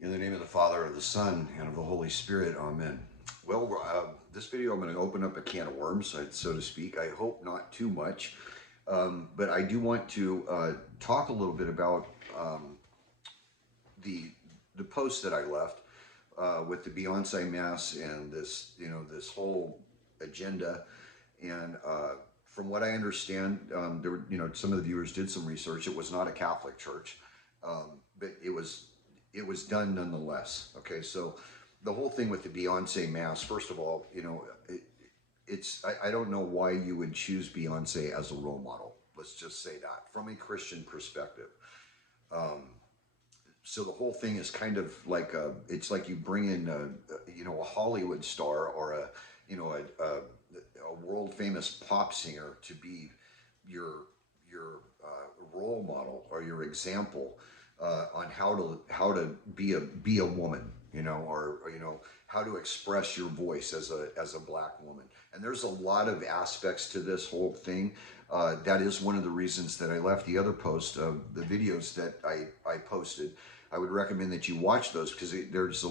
In the name of the Father, of the Son, and of the Holy Spirit, Amen. Well, this video I'm going to open up a can of worms, so to speak. I hope not too much, but I do want to talk a little bit about the the post that I left with the Beyonce mass and this, this whole agenda. And from what I understand, there were, some of the viewers did some research. It was not a Catholic church, but it was done nonetheless. Okay, so the whole thing with the Beyonce mass, first of all, I don't know why you would choose Beyonce as a role model. Let's just say that from a Christian perspective. So the whole thing is kind of like it's like you bring in a Hollywood star or a world famous pop singer to be your role model or your example on how to be a woman, or how to express your voice as a black woman. And there's a lot of aspects to this whole thing. That is one of the reasons that I left the other post of the videos that I posted. I would recommend that you watch those because there's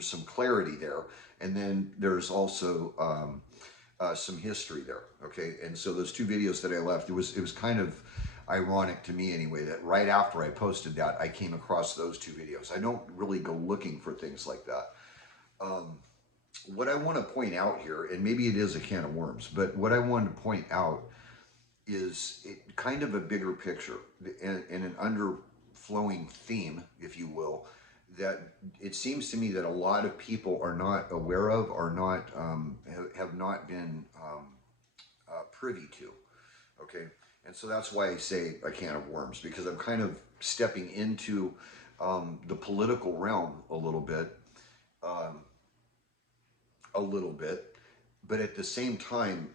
some clarity there, and then there's also some history there. Okay, and so those two videos that I left, it was kind of ironic to me anyway that right after I posted that, I came across those two videos. I don't really go looking for things like that. What I want to point out here, and maybe it is a can of worms, but what I wanted to point out is kind of a bigger picture and an underflowing theme, if you will, that it seems to me that a lot of people are not aware of, or not have not been privy to. Okay, and so that's why I say a can of worms, because I'm kind of stepping into the political realm um, a little bit, but at the same time,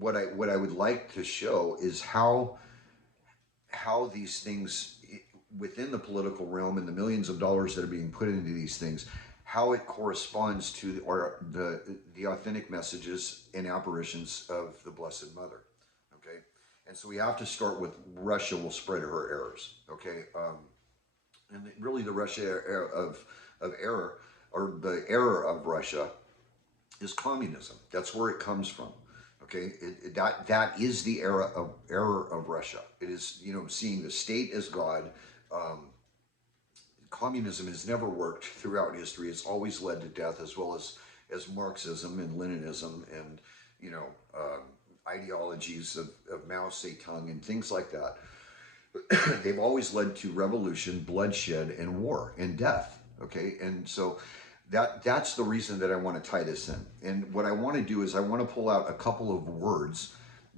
what I would like to show is how these things within the political realm and the millions of dollars that are being put into these things, how it corresponds to the authentic messages and apparitions of the Blessed Mother. Okay, and so we have to start with Russia will spread her errors. Okay, and really the Russia of error, or the error of Russia, is communism. That's where it comes from. Okay, that is the error of Russia. It is, seeing the state as God. Um, Communism has never worked throughout history. It's always led to death, as well as Marxism and Leninism and you know um, ideologies of Mao Zedong and things like that. They've always led to revolution, bloodshed, and war and death. Okay, and so that's the reason that I want to tie this in. And what I want to do is I want to pull out a couple of words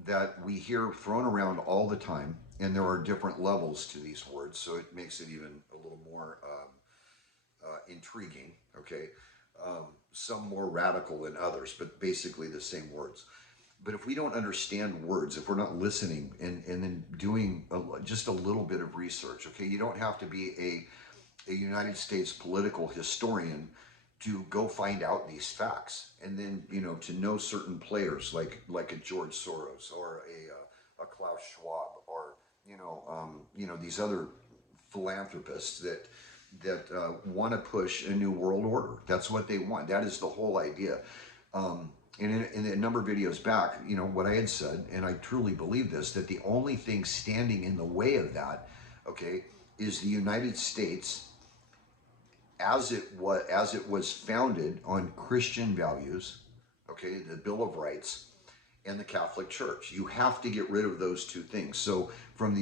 that we hear thrown around all the time, and there are different levels to these words, so it makes it even a little more intriguing. Okay, some more radical than others, but basically the same words. But if we don't understand words, if we're not listening and then doing just a little bit of research, okay, you don't have to be a United States political historian to go find out these facts, and then to know certain players like a George Soros or a Klaus Schwab, or these other philanthropists that want to push a new world order. That's what they want. That is the whole idea. And in a number of videos back, what I had said, and I truly believe this, that the only thing standing in the way of that, okay, is the United States as it was founded on Christian values, okay, the Bill of Rights, and the Catholic Church. You have to get rid of those two things. So from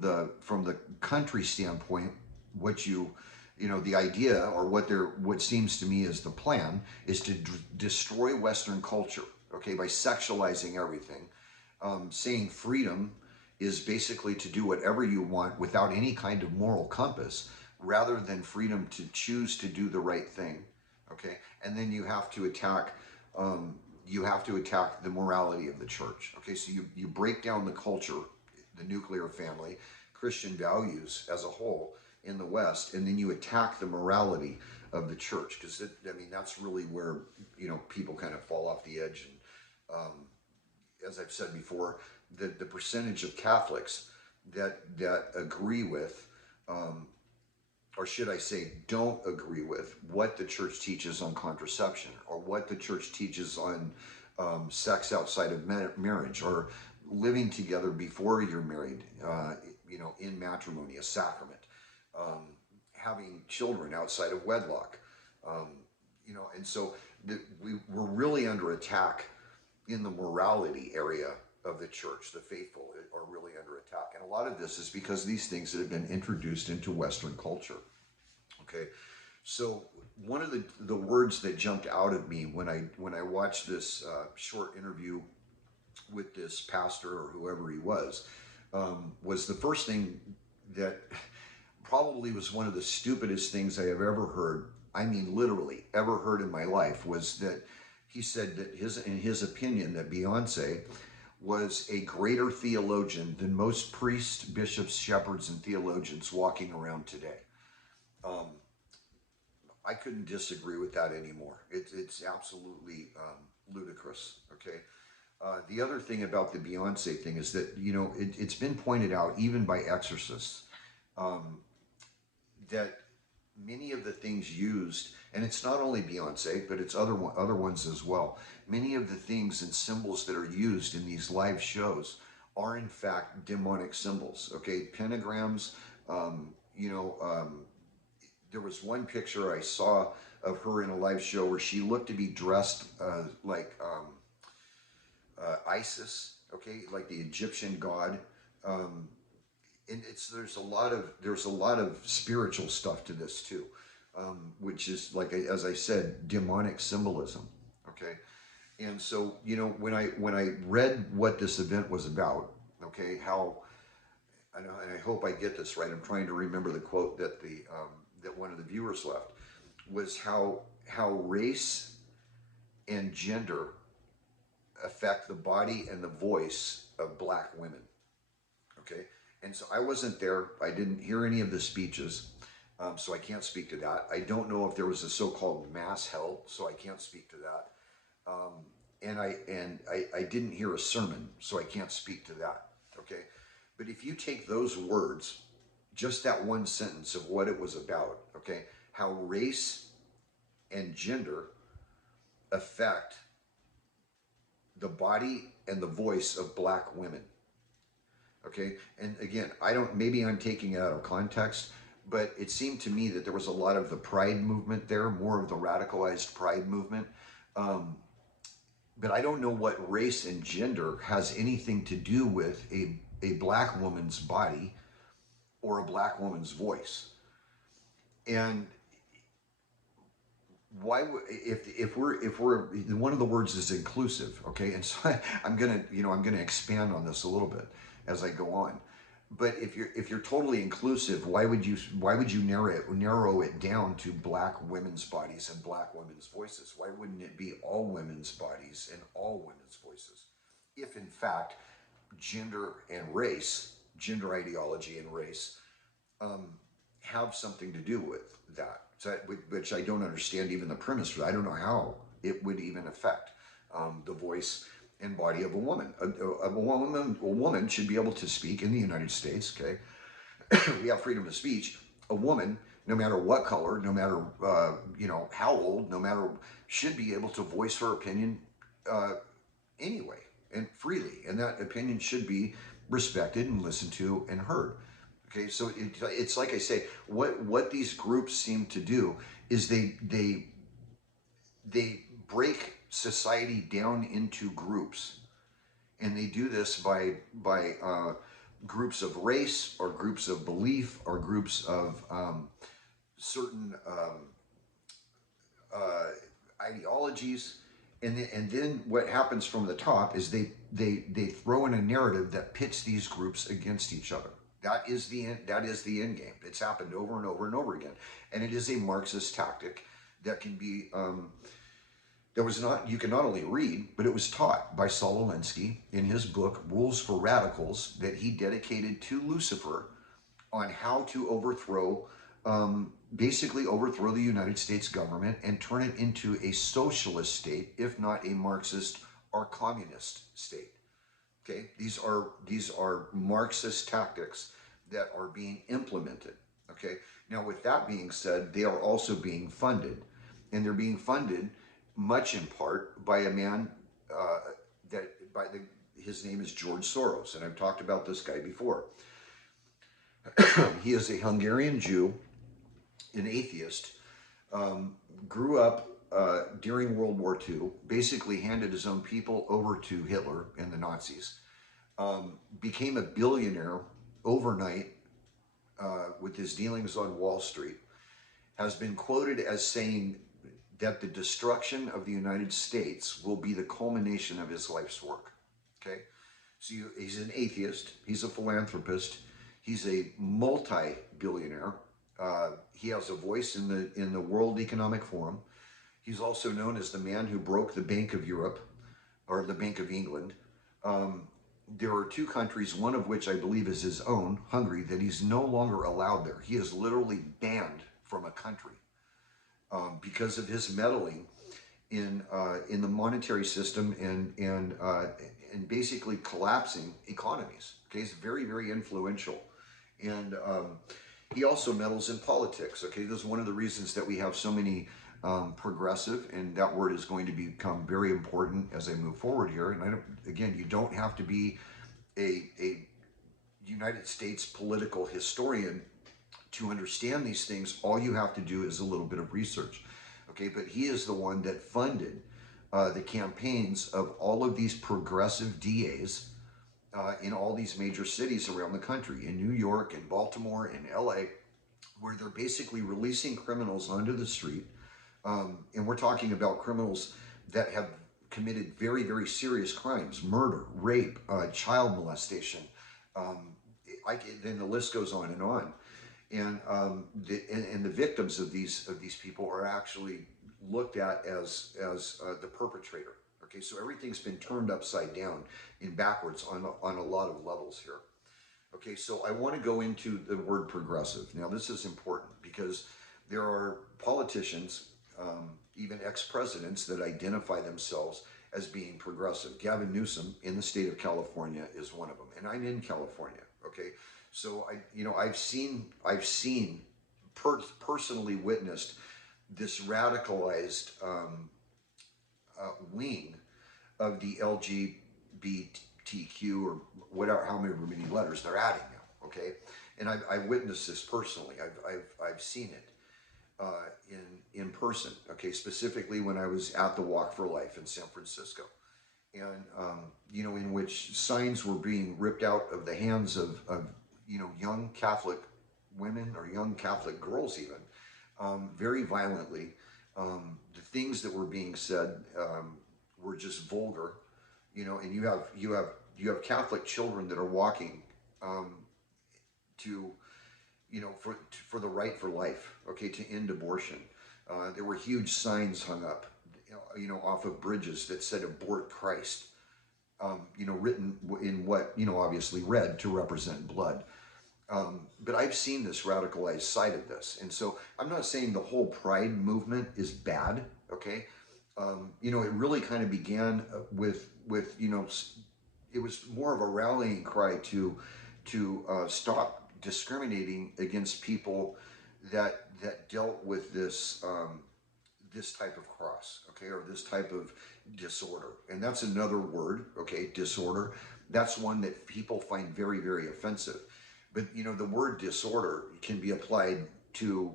the country standpoint, what the idea, or what seems to me is the plan, is to destroy Western culture, okay, by sexualizing everything, saying freedom is basically to do whatever you want without any kind of moral compass, rather than freedom to choose to do the right thing. Okay, and then you have to attack the morality of the church. Okay, so you break down the culture, the nuclear family, Christian values as a whole in the West, and then you attack the morality of the church, because that's really where people kind of fall off the edge. And as I've said before, the percentage of Catholics that agree with um, or should I say, don't agree with what the church teaches on contraception, or what the church teaches on sex outside of marriage, or living together before you're married, in matrimony, a sacrament, um, having children outside of wedlock, um, and so we're really under attack in the morality area of the church. The faithful are really under attack, and a lot of this is because these things that have been introduced into Western culture. Okay, so one of the words that jumped out at me when I watched this short interview with this pastor or whoever he was the first thing that probably was one of the stupidest things I have ever heard. I mean, literally ever heard in my life, was that he said that in his opinion, that Beyonce was a greater theologian than most priests, bishops, shepherds, and theologians walking around today. Um, I couldn't disagree with that anymore. It's absolutely ludicrous. Okay. The other thing about the Beyonce thing is that, it's been pointed out even by exorcists, um, that many of the things used, and it's not only Beyonce, but it's other ones as well. Many of the things and symbols that are used in these live shows are in fact demonic symbols. Okay, pentagrams. Um, you know, um, there was one picture I saw of her in a live show where she looked to be dressed like Isis. Okay, like the Egyptian god. Um, and there's a lot of spiritual stuff to this too, which is, like, as I said, demonic symbolism. Okay, and so when I read what this event was about, okay, how I know, and I hope I get this right. I'm trying to remember the quote that one of the viewers left, was how race and gender affect the body and the voice of black women. Okay, and so I wasn't there. I didn't hear any of the speeches, so I can't speak to that. I don't know if there was a so-called mass held, so I can't speak to that. Um, and I didn't hear a sermon, so I can't speak to that. Okay, but if you take those words, just that one sentence of what it was about, okay, how race and gender affect the body and the voice of black women. Okay, and again, I don't, maybe I'm taking it out of context, but it seemed to me that there was a lot of the pride movement there, more of the radicalized pride movement. Um, but I don't know what race and gender has anything to do with a black woman's body or a black woman's voice. And why would, if we're one of the words is inclusive, okay, and so I'm gonna expand on this a little bit as I go on. But if you're totally inclusive, why would you narrow it down to black women's bodies and black women's voices? Why wouldn't it be all women's bodies and all women's voices? If in fact gender and race, gender ideology and race, um, have something to do with that. So, which I don't understand even the premise for that. I don't know how it would even affect the voice and body of a woman. A woman should be able to speak in the United States. Okay, we have freedom of speech. A woman, no matter what color, no matter how old, no matter, should be able to voice her opinion uh, anyway and freely, and that opinion should be respected and listened to and heard. Okay, so it's like I say, what these groups seem to do is they break society down into groups, and they do this by groups of race, or groups of belief, or groups of certain uh, ideologies. And then what happens from the top is they throw in a narrative that pits these groups against each other. That is the end game. It's happened over and over and over again, and it is a Marxist tactic that can be that was not you can not only read, but it was taught by Saul Alinsky in his book Rules for Radicals, that he dedicated to Lucifer, on how to basically overthrow the United States government and turn it into a socialist state, if not a Marxist or communist state. Okay, these are Marxist tactics that are being implemented. Okay, Now, with that being said, they are also being funded, and they're being funded much in part by a man uh, his name is George Soros, and I've talked about this guy before. He is a Hungarian Jew, an atheist, um, grew up during World War II, basically handed his own people over to Hitler and the Nazis, became a billionaire overnight with his dealings on Wall Street, has been quoted as saying that the destruction of the United States will be the culmination of his life's work. Okay? So he's an atheist, he's a philanthropist, he's a multi-billionaire. He has a voice in the World Economic Forum. He's also known as the man who broke the Bank of Europe, or the Bank of England. Um, there are two countries, one of which I believe is his own, Hungary, that he's no longer allowed there. He is literally banned from a country because of his meddling in the monetary system and basically collapsing economies. Okay, he's very very influential, and he also meddles in politics. Okay, this is one of the reasons that we have so many progressive, and that word is going to become very important as I move forward here. And again, you don't have to be a United States political historian to understand these things. All you have to do is a little bit of research. Okay, but he is the one that funded the campaigns of all of these progressive DAs in all these major cities around the country, in New York, in Baltimore, in LA, where they're basically releasing criminals onto the street. And we're talking about criminals that have committed very, very serious crimes: murder, rape, child molestation. Um, then the list goes on and on. And the victims of these people are actually looked at as the perpetrator. Okay, so everything's been turned upside down and backwards on a lot of levels here. Okay, so I want to go into the word progressive. Now, this is important because there are politicians, even ex-presidents, that identify themselves as being progressive. Gavin Newsom in the state of California is one of them, and I'm in California. Okay, so I've seen personally witnessed this radicalized wing of the LGBTQ, or whatever, however many letters they're adding now. Okay, and I've witnessed this personally. I've seen it in person. Okay, specifically when I was at the Walk for Life in San Francisco, and in which signs were being ripped out of the hands of young Catholic women or young Catholic girls, even very violently. The things that were being said were just vulgar, and you have Catholic children that are walking to for the right for life, okay, to end abortion. There were huge signs hung up, off of bridges that said "Abort Christ," written in what obviously red to represent blood. But I've seen this radicalized side of this, and so I'm not saying the whole Pride movement is bad. Okay, it really kind of began with it was more of a rallying cry to stop discriminating against people that dealt with this type of cross, okay, or this type of disorder. And that's another word, okay, disorder. That's one that people find very, very offensive. But the word disorder can be applied to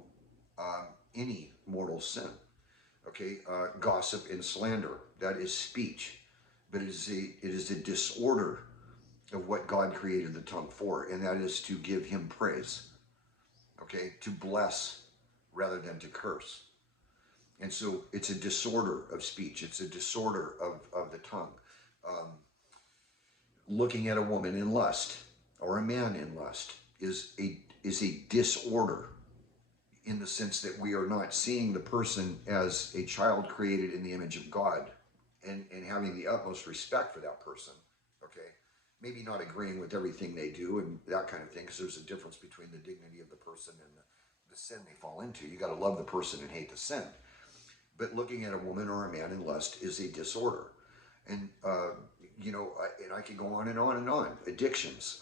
any mortal sin. Okay, gossip and slander, that is speech, but it is a disorder of what God created the tongue for, and that is to give Him praise. Okay, to bless rather than to curse. And so it's a disorder of speech. It's a disorder of the tongue. Um, Looking at a woman in lust or a man in lust is a disorder, in the sense that we are not seeing the person as a child created in the image of God, and having the utmost respect for that person. Okay, maybe not agreeing with everything they do and that kind of thing, because there's a difference between the dignity of the person and the sin they fall into. You got to love the person and hate the sin. But looking at a woman or a man in lust is a disorder. And and I could go on and on and on. Addictions,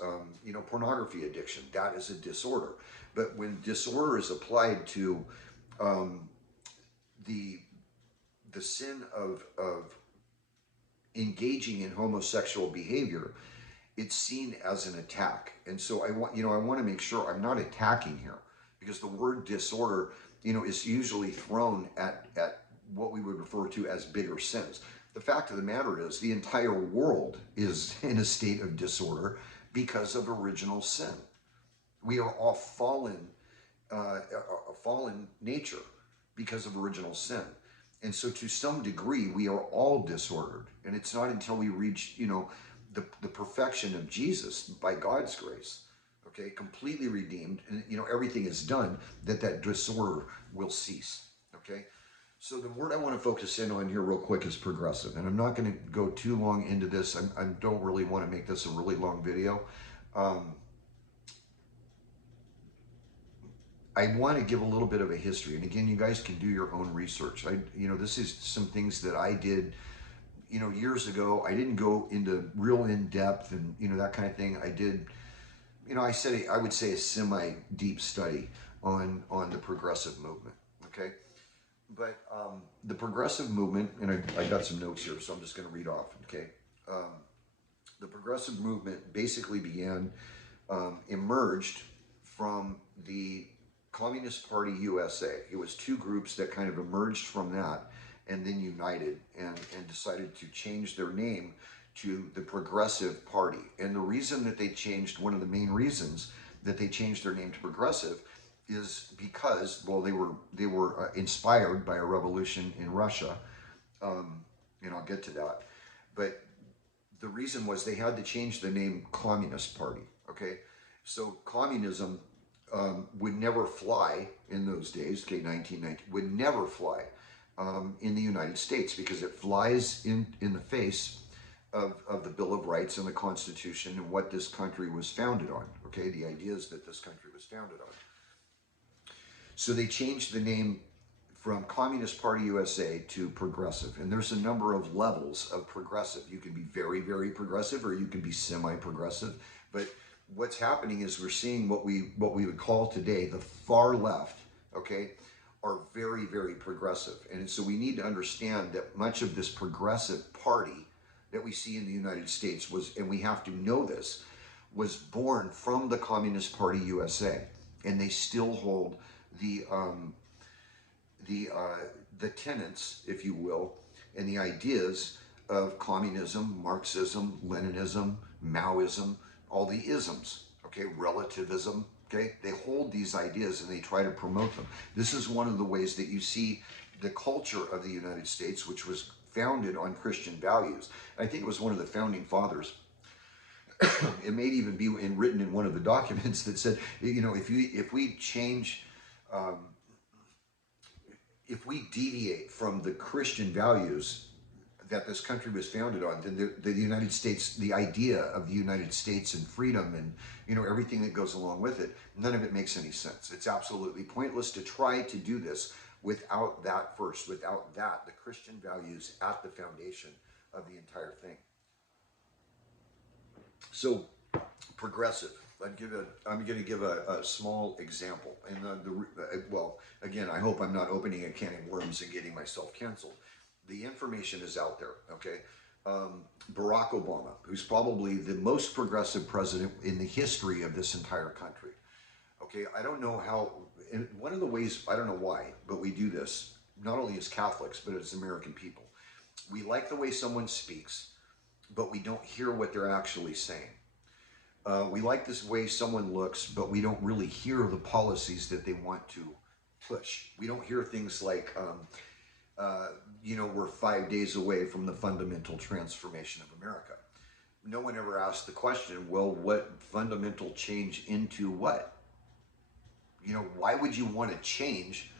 pornography addiction, that is a disorder. But when disorder is applied to um, the the sin of engaging in homosexual behavior, it's seen as an attack. And so I want to make sure I'm not attacking here, because the word disorder, is usually thrown at what we would refer to as bigger sins. The fact of the matter is the entire world is in a state of disorder because of original sin. We are all a fallen nature because of original sin. And so to some degree, we are all disordered. And it's not until we reach, the perfection of Jesus by God's grace, okay, completely redeemed, and, everything is done, that disorder will cease, okay? So the word I want to focus in on here real quick is progressive. And I'm not going to go too long into this. I don't really want to make this a really long video. I want to give a little bit of a history. And again, you guys can do your own research. This is some things that I did, years ago. I didn't go into real in depth and, that kind of thing. I did, I would say a semi deep study on the progressive movement. Okay. But the progressive movement, and I got some notes here, so I'm just going to read off. Okay. The progressive movement basically emerged from the Communist Party USA. It was two groups that kind of emerged from that and then united and decided to change their name to the Progressive Party. And the reason that they changed, one of the main reasons that they changed their name to Progressive, is because, well, they were inspired by a revolution in Russia, and I'll get to that. But the reason was they had to change the name Communist Party. Okay, so communism would never fly in those days. Okay, 1990 would never fly in the United States, because it flies in the face of the Bill of Rights and the Constitution and what this country was founded on. Okay, the ideas that this country was founded on. So they changed the name from Communist Party USA to Progressive. And there's a number of levels of progressive. You can be very, very progressive, or you can be semi-progressive. But what's happening is we're seeing what we would call today the far left, okay, are very, very progressive. And so we need to understand that much of this progressive party that we see in the United States was, and we have to know this, was born from the Communist Party USA. And they still hold the tenets, if you will, and the ideas of communism, Marxism, Leninism, Maoism, all the isms, okay, relativism, okay? They hold these ideas and they try to promote them. This is one of the ways that you see the culture of the United States, which was founded on Christian values. I think it was one of the founding fathers. It may even be written in one of the documents that said, if we change, if we deviate from the Christian values that this country was founded on, then the United States, the idea of the United States and freedom and, everything that goes along with it, none of it makes any sense. It's absolutely pointless to try to do this without that first, without that, the Christian values at the foundation of the entire thing. So, progressive. I'm going to give a small example. And well, again, I hope I'm not opening a can of worms and getting myself canceled. The information is out there, okay? Barack Obama, who's probably the most progressive president in the history of this entire country. Okay, I don't know how, and one of the ways, I don't know why, but we do this, not only as Catholics, but as American people. We like the way someone speaks, but we don't hear what they're actually saying. We like this way someone looks, but we don't really hear the policies that they want to push. We don't hear things like, we're 5 days away from the fundamental transformation of America. No one ever asked the question, well, what fundamental change into what? Why would you want to change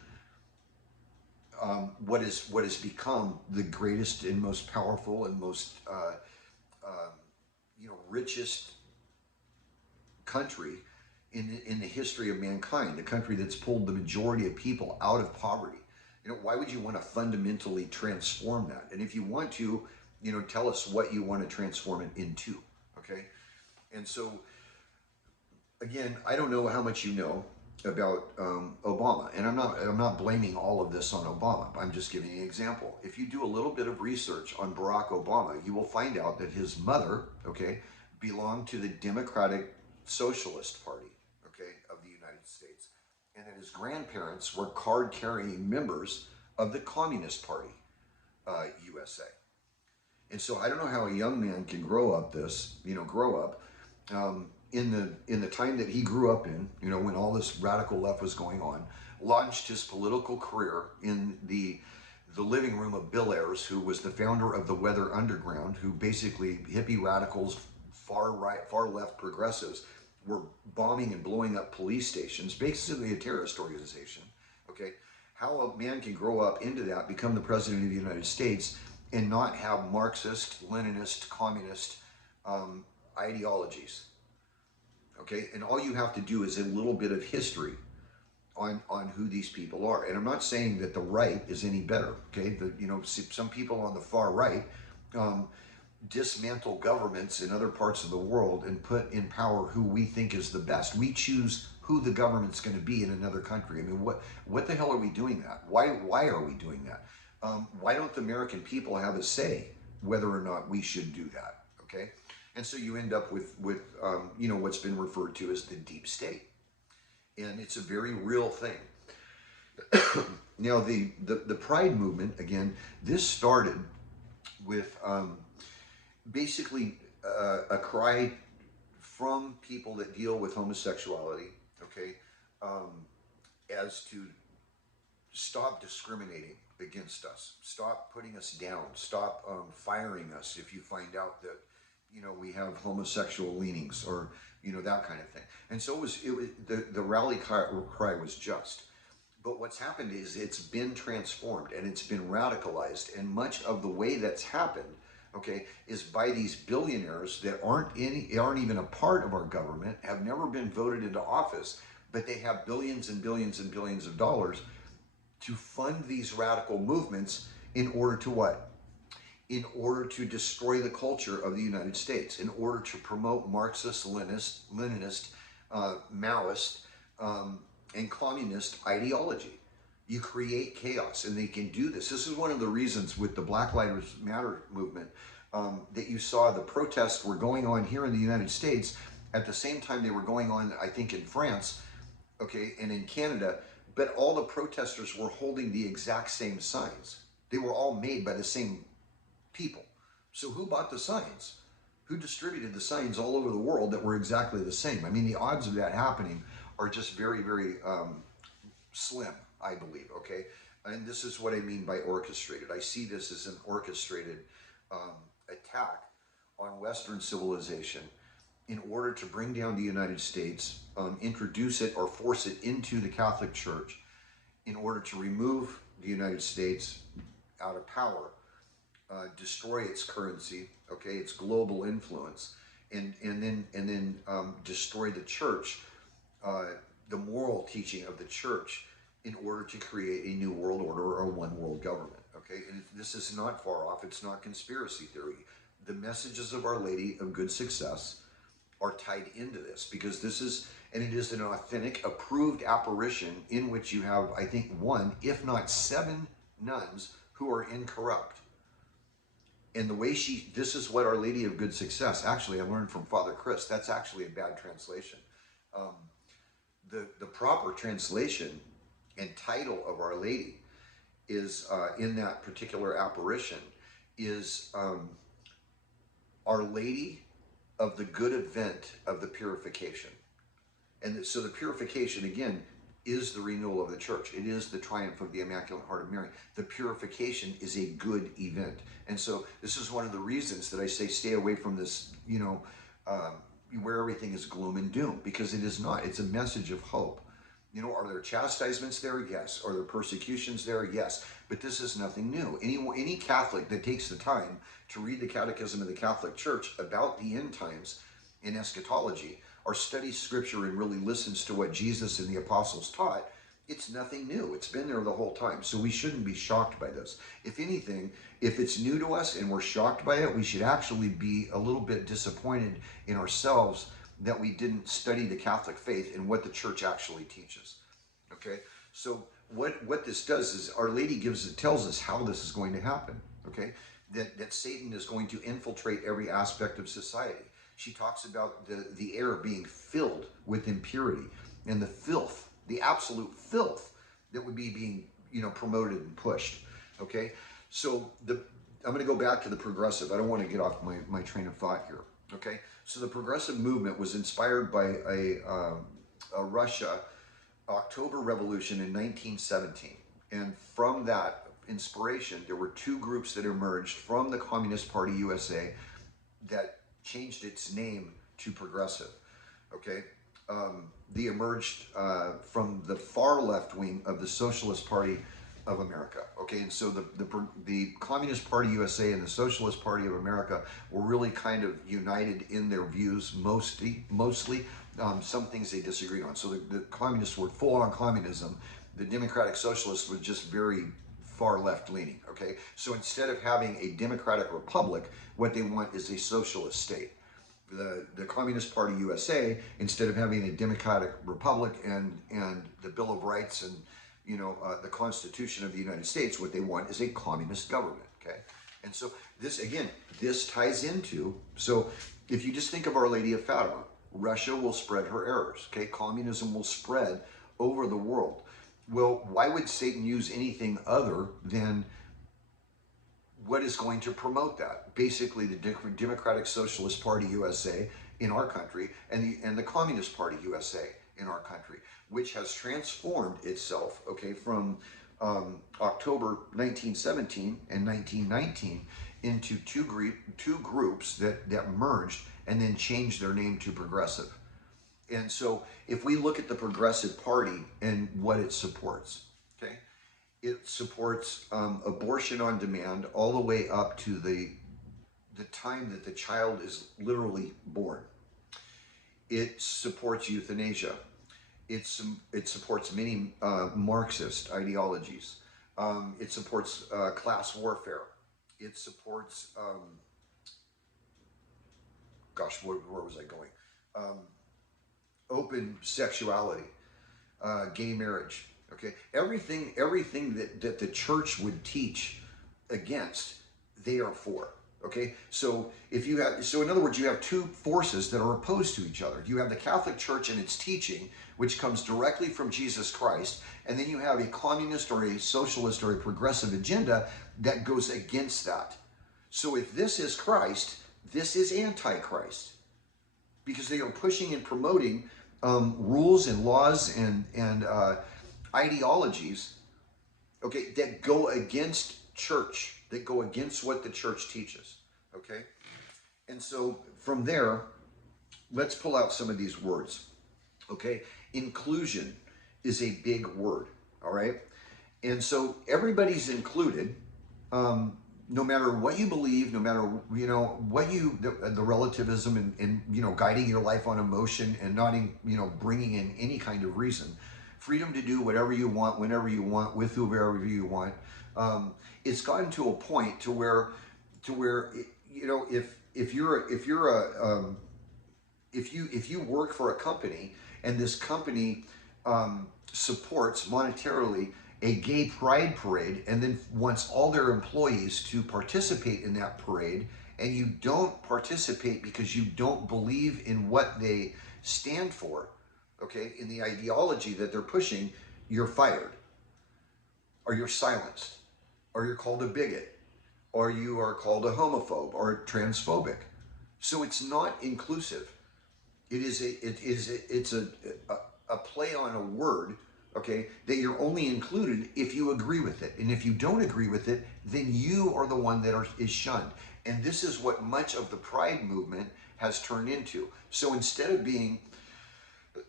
what has become the greatest and most powerful and most richest country in the history of mankind, the country that's pulled the majority of people out of poverty? Why would you want to fundamentally transform that? And if you want to, tell us what you want to transform it into. Okay. And so, again, I don't know how much you know about Obama, and I'm not blaming all of this on Obama. I'm just giving you an example. If you do a little bit of research on Barack Obama, you will find out that his mother, okay, belonged to the Democratic Socialist Party, okay, of the United States, and that his grandparents were card-carrying members of the Communist Party, USA. And so I don't know how a young man can grow up in the time that he grew up in, when all this radical left was going on, launched his political career in the living room of Bill Ayers, who was the founder of the Weather Underground, who basically hippie radicals, far right, far left progressives were bombing and blowing up police stations, basically a terrorist organization. Okay, how a man can grow up into that, become the president of the United States, and not have Marxist, Leninist, communist ideologies. Okay, and all you have to do is a little bit of history on who these people are. And I'm not saying that the right is any better. Okay, some people on the far right um, dismantle governments in other parts of the world and put in power who we think is the best. We choose who the government's going to be in another country. I mean, what the hell are we doing that? Why are we doing that? Why don't the American people have a say whether or not we should do that? Okay, and so you end up with what's been referred to as the deep state, and it's a very real thing. Now, the Pride movement, again, this started with basically a cry from people that deal with homosexuality, okay, um, as to stop discriminating against us, stop putting us down, stop firing us if you find out that we have homosexual leanings, or that kind of thing. And so it was the rally cry was just. But what's happened is it's been transformed and it's been radicalized, and much of the way that's happened, okay, is by these billionaires that aren't even a part of our government, have never been voted into office, but they have billions and billions and billions of dollars to fund these radical movements in order to what? In order to destroy the culture of the United States, in order to promote Marxist, Leninist, Maoist, and communist ideology. You create chaos, and they can do this. This is one of the reasons with the Black Lives Matter movement that you saw the protests were going on here in the United States at the same time they were going on, I think, in France, okay, and in Canada, but all the protesters were holding the exact same signs. They were all made by the same people. So who bought the signs? Who distributed the signs all over the world that were exactly the same? I mean, the odds of that happening are just very, very slim, I believe, okay? And this is what I mean by orchestrated. I see this as an orchestrated attack on Western civilization in order to bring down the United States, introduce it or force it into the Catholic Church, in order to remove the United States out of power, destroy its currency, okay, its global influence, and then destroy the church, the moral teaching of the church, in order to create a new world order or one world government. Okay, and this is not far off. It's not conspiracy theory. The messages of Our Lady of Good Success are tied into this, because this is, and it is an authentic, approved apparition in which you have, I think, one, if not seven nuns who are incorrupt. And the way this is what Our Lady of Good Success, actually, I learned from Father Chris, that's actually a bad translation. The proper translation and title of Our Lady is, in that particular apparition, is Our Lady of the Good Event of the Purification. And so the purification, again, is the renewal of the church. It is the triumph of the Immaculate Heart of Mary. The purification is a good event. And so this is one of the reasons that I say stay away from this, where everything is gloom and doom, because it is not. It's a message of hope. Are there chastisements there? Yes. Are there persecutions there? Yes. But this is nothing new. Any Catholic that takes the time to read the Catechism of the Catholic Church about the end times in eschatology, or studies Scripture and really listens to what Jesus and the apostles taught, It's nothing new. It's been there the whole time. So we shouldn't be shocked by this. If anything, if it's new to us and we're shocked by it, we should actually be a little bit disappointed in ourselves that we didn't study the Catholic faith and what the church actually teaches. Okay? So what this does is Our Lady tells us how this is going to happen. Okay? That Satan is going to infiltrate every aspect of society. She talks about the air being filled with impurity and the filth, the absolute filth that would be being, promoted and pushed. Okay, so I'm going to go back to the progressive. I don't want to get off my train of thought here. Okay, so the progressive movement was inspired by a Russia October Revolution in 1917, and from that inspiration, there were two groups that emerged from the Communist Party USA that changed its name to progressive. Okay, they emerged from the far left wing of the Socialist Party of America. Okay, and so the Communist Party USA and the Socialist Party of America were really kind of united in their views, mostly. Some things they disagreed on. So the communists were full on communism. The Democratic Socialists were just very far left leaning. Okay, so instead of having a democratic republic, what they want is a socialist state. The Communist Party USA, instead of having a democratic republic and the Bill of Rights and the Constitution of the United States, what they want is a communist government. Okay, and so this ties into, so if you just think of Our Lady of Fatima, Russia will spread her errors. Okay, communism will spread over the world. Well, why would Satan use anything other than what is going to promote that? Basically, the Democratic Socialist Party USA in our country and the Communist Party USA in our country, which has transformed itself, okay, from October 1917 and 1919 into two groups that merged and then changed their name to progressive. And so if we look at the Progressive Party and what it supports, okay, it supports abortion on demand all the way up to the time that the child is literally born. It supports euthanasia. It supports many Marxist ideologies. It supports class warfare. It supports, where was I going? Open sexuality, gay marriage. Okay, everything that the church would teach against, they are for. Okay, so in other words, you have two forces that are opposed to each other. You have the Catholic Church and its teaching, which comes directly from Jesus Christ, and then you have a communist or a socialist or a progressive agenda that goes against that. So if this is Christ, this is Antichrist, because they are pushing and promoting rules and laws and ideologies, okay, that go against church, that go against what the church teaches. Okay, and so from there, let's pull out some of these words. Okay, inclusion is a big word. All right, and so everybody's included. No matter what you believe, no matter what the relativism and guiding your life on emotion and not bringing in any kind of reason, freedom to do whatever you want, whenever you want, with whoever you want. It's gotten to a point to where if you work for a company and this company supports monetarily a gay pride parade and then wants all their employees to participate in that parade, and you don't participate because you don't believe in what they stand for, okay, in the ideology that they're pushing, you're fired, or you're silenced, or you're called a bigot, or you are called a homophobe or transphobic. So it's not inclusive. It's a play on a word, okay, that you're only included if you agree with it. And if you don't agree with it, then you are the one that is shunned. And this is what much of the Pride movement has turned into. So instead of being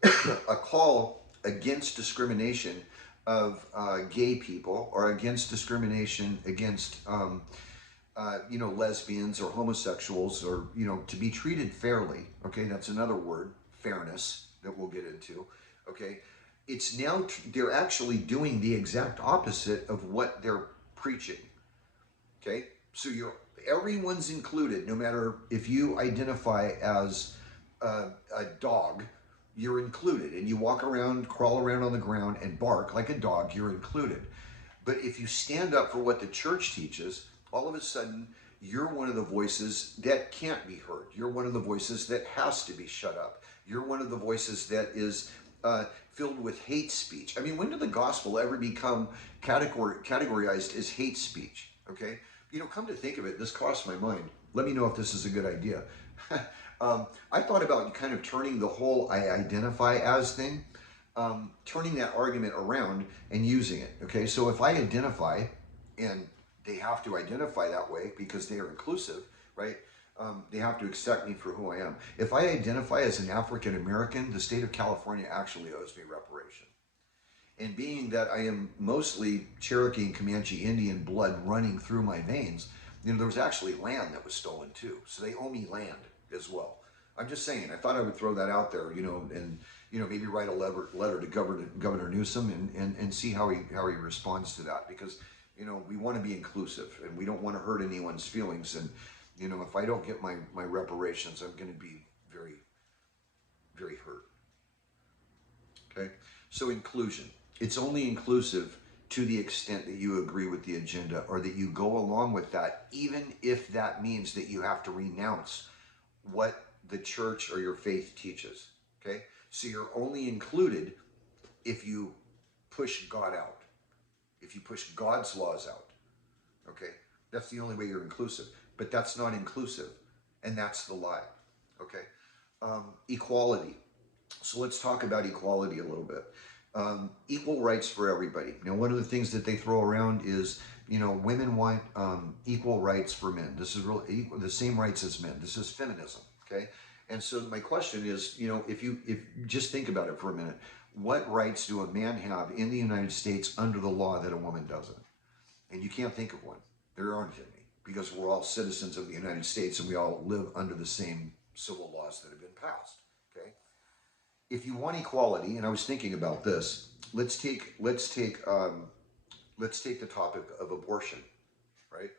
a call against discrimination of gay people or against discrimination against lesbians or homosexuals, or to be treated fairly, okay, that's another word, fairness, that we'll get into, okay, it's now they're actually doing the exact opposite of what they're preaching. Okay, so you're everyone's included, no matter if you identify as a dog, you're included, and you walk around, crawl around on the ground, and bark like a dog, you're included. But if you stand up for what the church teaches, all of a sudden you're one of the voices that can't be heard. You're one of the voices that has to be shut up. You're one of the voices that is filled with hate speech. I mean, when did the gospel ever become categorized as hate speech? Okay, you know, come to think of it, this crossed my mind. Let me know if this is a good idea. I thought about kind of turning the whole "I identify as" thing, turning that argument around and using it. Okay, so if I identify, and they have to identify that way because they are inclusive, right? They have to accept me for who I am. If I identify as an African American, the state of California actually owes me reparation. And being that I am mostly Cherokee and Comanche Indian blood running through my veins, you know, there was actually land that was stolen too. So they owe me land as well. I'm just saying, I thought I would throw that out there, you know, and, you know, maybe write a letter to Governor Newsom and see how he responds to that. Because, you know, we want to be inclusive and we don't want to hurt anyone's feelings. And, you know, if I don't get my reparations, I'm going to be very, very hurt. Okay? So inclusion. It's only inclusive to the extent that you agree with the agenda or that you go along with that, even if that means that you have to renounce what the church or your faith teaches. Okay? So you're only included if you push God out, if you push God's laws out. Okay? That's the only way you're inclusive. But that's not inclusive. And that's the lie. Okay? Equality. So let's talk about equality a little bit. Equal rights for everybody. Now, one of the things that they throw around is, you know, women want equal rights for men. This is really equal, the same rights as men. This is feminism. Okay. And so my question is, you know, if just think about it for a minute, what rights do a man have in the United States under the law that a woman doesn't? And you can't think of one. There aren't any, because we're all citizens of the United States and we all live under the same civil laws that have been passed. Okay. If you want equality, and I was thinking about this, let's take the topic of abortion, right?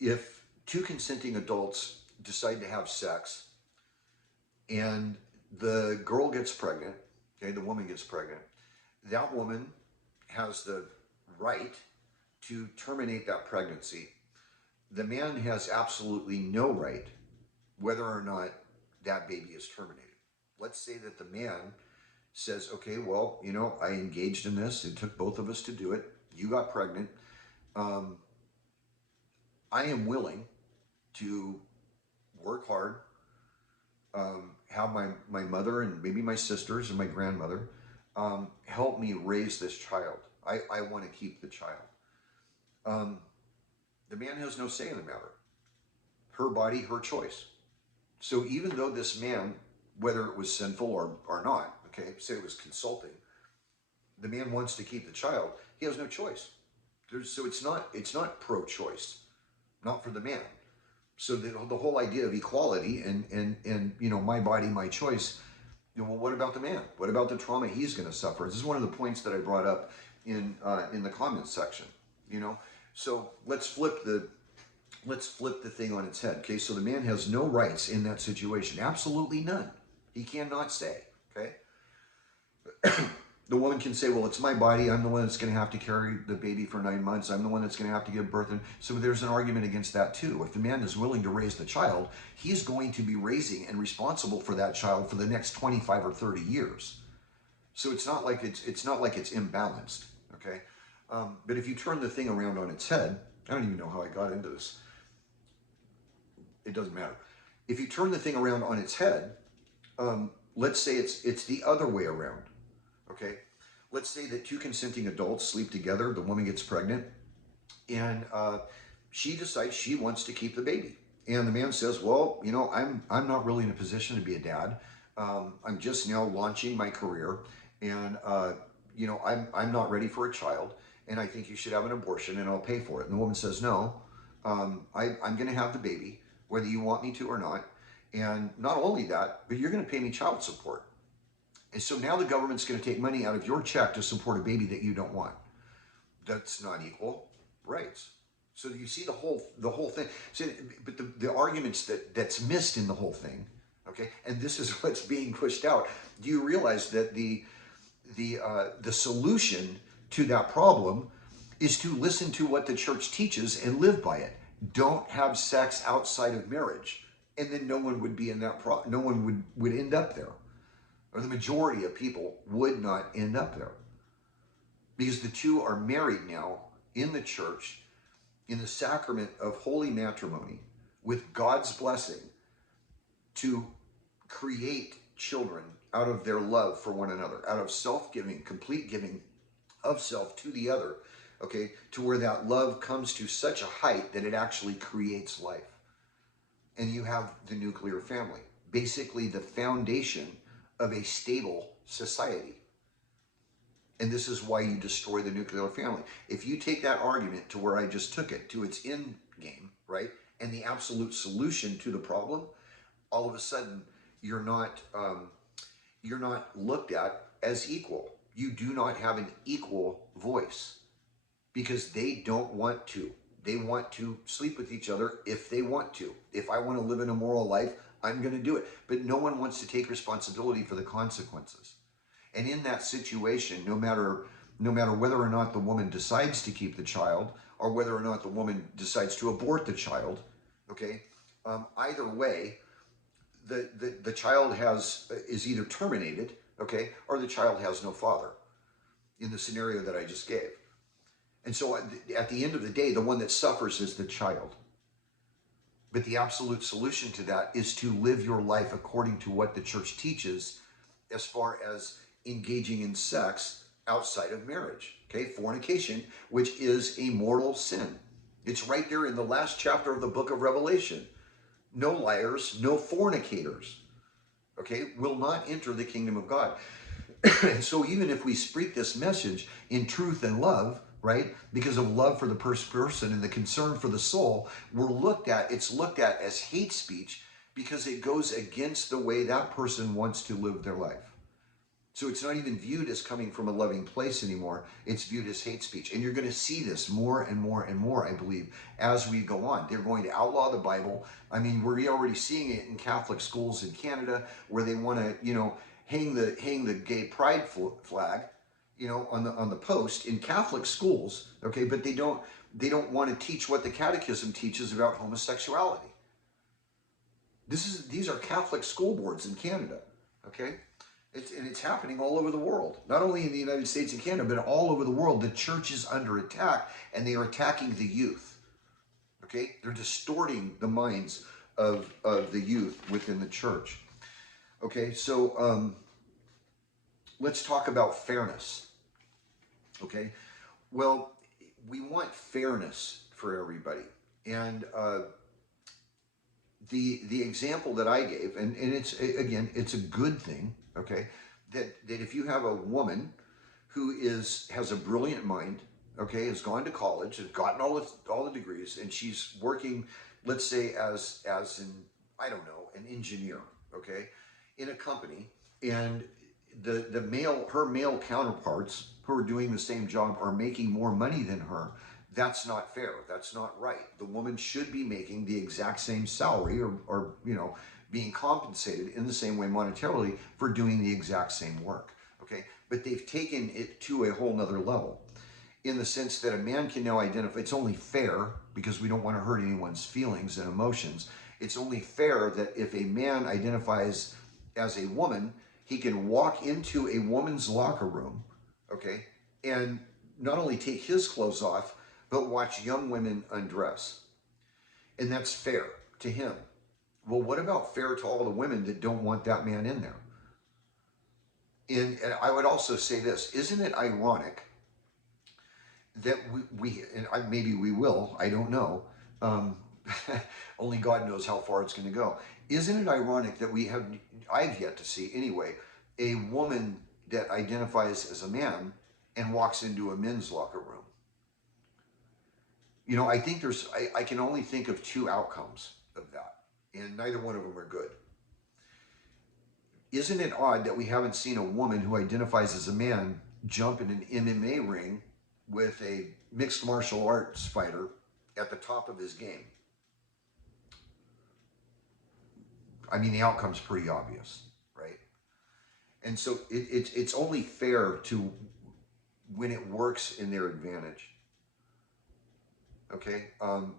If two consenting adults decide to have sex and the girl gets pregnant, okay, the woman gets pregnant, that woman has the right to terminate that pregnancy. The man has absolutely no right whether or not that baby is terminated. Let's say that the man says, okay, well, you know, I engaged in this. It took both of us to do it. You got pregnant. I am willing to work hard, have my mother and maybe my sisters and my grandmother help me raise this child. I want to keep the child. The man has no say in the matter. Her body, her choice. So even though this man, whether it was sinful or not, okay, say it was consulting, the man wants to keep the child, he has no choice. So it's not pro-choice, not for the man. So the whole idea of equality and you know, my body, my choice, you know, well, what about the man? What about the trauma he's going to suffer? This is one of the points that I brought up in the comments section, you know. So let's flip the thing on its head. Okay, so the man has no rights in that situation, absolutely none. He cannot say. Okay. The woman can say, well, it's my body. I'm the one that's going to have to carry the baby for 9 months. I'm the one that's going to have to give birth. And so there's an argument against that too. If the man is willing to raise the child, he's going to be raising and responsible for that child for the next 25 or 30 years. So it's not like it's imbalanced. Okay. But if you turn the thing around on its head, I don't even know how I got into this. It doesn't matter. If you turn the thing around on its head, let's say it's the other way around. Okay, let's say that two consenting adults sleep together. The woman gets pregnant, and she decides she wants to keep the baby. And the man says, "Well, you know, I'm not really in a position to be a dad. I'm just now launching my career, and you know, I'm not ready for a child. And I think you should have an abortion, and I'll pay for it." And the woman says, "No, I'm going to have the baby, whether you want me to or not. And not only that, but you're going to pay me child support." And so now the government's going to take money out of your check to support a baby that you don't want. That's not equal rights. So you see the whole thing. So, but the arguments that's missed in the whole thing, okay, and this is what's being pushed out. Do you realize that the solution to that problem is to listen to what the church teaches and live by it? Don't have sex outside of marriage, and then no one would be in that no one would end up there, or the majority of people would not end up there, because the two are married now in the church in the sacrament of holy matrimony with God's blessing to create children out of their love for one another, out of self-giving, complete giving of self to the other, okay, to where that love comes to such a height that it actually creates life. And you have the nuclear family, basically the foundation of a stable society. And this is why you destroy the nuclear family. If you take that argument to where I just took it, to its end game, right, and the absolute solution to the problem, all of a sudden you're not looked at as equal. You do not have an equal voice because they don't want to. They want to sleep with each other if they want to. If I want to live an immoral life, I'm going to do it. But no one wants to take responsibility for the consequences. And in that situation, no matter whether or not the woman decides to keep the child or whether or not the woman decides to abort the child, okay, either way, the child is either terminated, okay, or the child has no father in the scenario that I just gave. And so at the end of the day, the one that suffers is the child. But the absolute solution to that is to live your life according to what the church teaches as far as engaging in sex outside of marriage, okay? Fornication, which is a mortal sin. It's right there in the last chapter of the book of Revelation. No liars, no fornicators, okay, will not enter the kingdom of God. And so even if we speak this message in truth and love, right, because of love for the person and the concern for the soul, it's looked at as hate speech because it goes against the way that person wants to live their life. So it's not even viewed as coming from a loving place anymore. It's viewed as hate speech. And you're going to see this more and more and more, I believe, as we go on. They're going to outlaw the Bible. I mean, we're already seeing it in Catholic schools in Canada where they want to, hang the gay pride flag, on the post in Catholic schools, okay? But they don't want to teach what the catechism teaches about homosexuality. These are Catholic school boards in Canada, okay? It's happening all over the world, not only in the United States and Canada, but all over the world. The church is under attack, and they are attacking the youth. Okay, they're distorting the minds of the youth within the church. Okay, so let's talk about fairness. Okay, well, we want fairness for everybody, and the example that I gave, and it's a good thing, okay, that if you have a woman who has a brilliant mind, okay, has gone to college, has gotten all the degrees, and she's working, let's say as I don't know, an engineer, okay, in a company, and her male counterparts who are doing the same job are making more money than her. That's not fair. That's not right. The woman should be making the exact same salary or being compensated in the same way monetarily for doing the exact same work. Okay. But they've taken it to a whole nother level in the sense that a man can now identify. It's only fair, because we don't want to hurt anyone's feelings and emotions. It's only fair that if a man identifies as a woman, he can walk into a woman's locker room, okay, and not only take his clothes off, but watch young women undress. And that's fair to him. Well, what about fair to all the women that don't want that man in there? And I would also say this, isn't it ironic that maybe we will, I don't know, only God knows how far it's going to go. Isn't it ironic that I've yet to see anyway, a woman that identifies as a man and walks into a men's locker room? I think I can only think of two outcomes of that, and neither one of them are good. Isn't it odd that we haven't seen a woman who identifies as a man jump in an MMA ring with a mixed martial arts fighter at the top of his game? I mean, the outcome's pretty obvious, right? And so it's only fair to when it works in their advantage. Okay,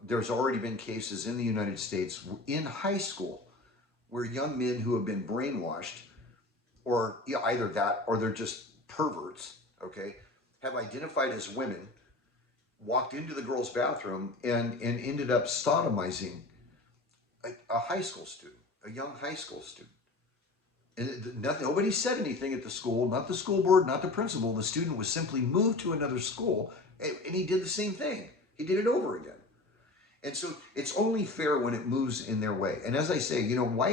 there's already been cases in the United States in high school where young men who have been brainwashed, or either that or they're just perverts, okay, have identified as women, walked into the girls' bathroom and ended up sodomizing a high school student, a young high school student. And nothing, nobody said anything at the school, not the school board, not the principal. The student was simply moved to another school, and he did the same thing. He did it over again. And so it's only fair when it moves in their way. And as I say, why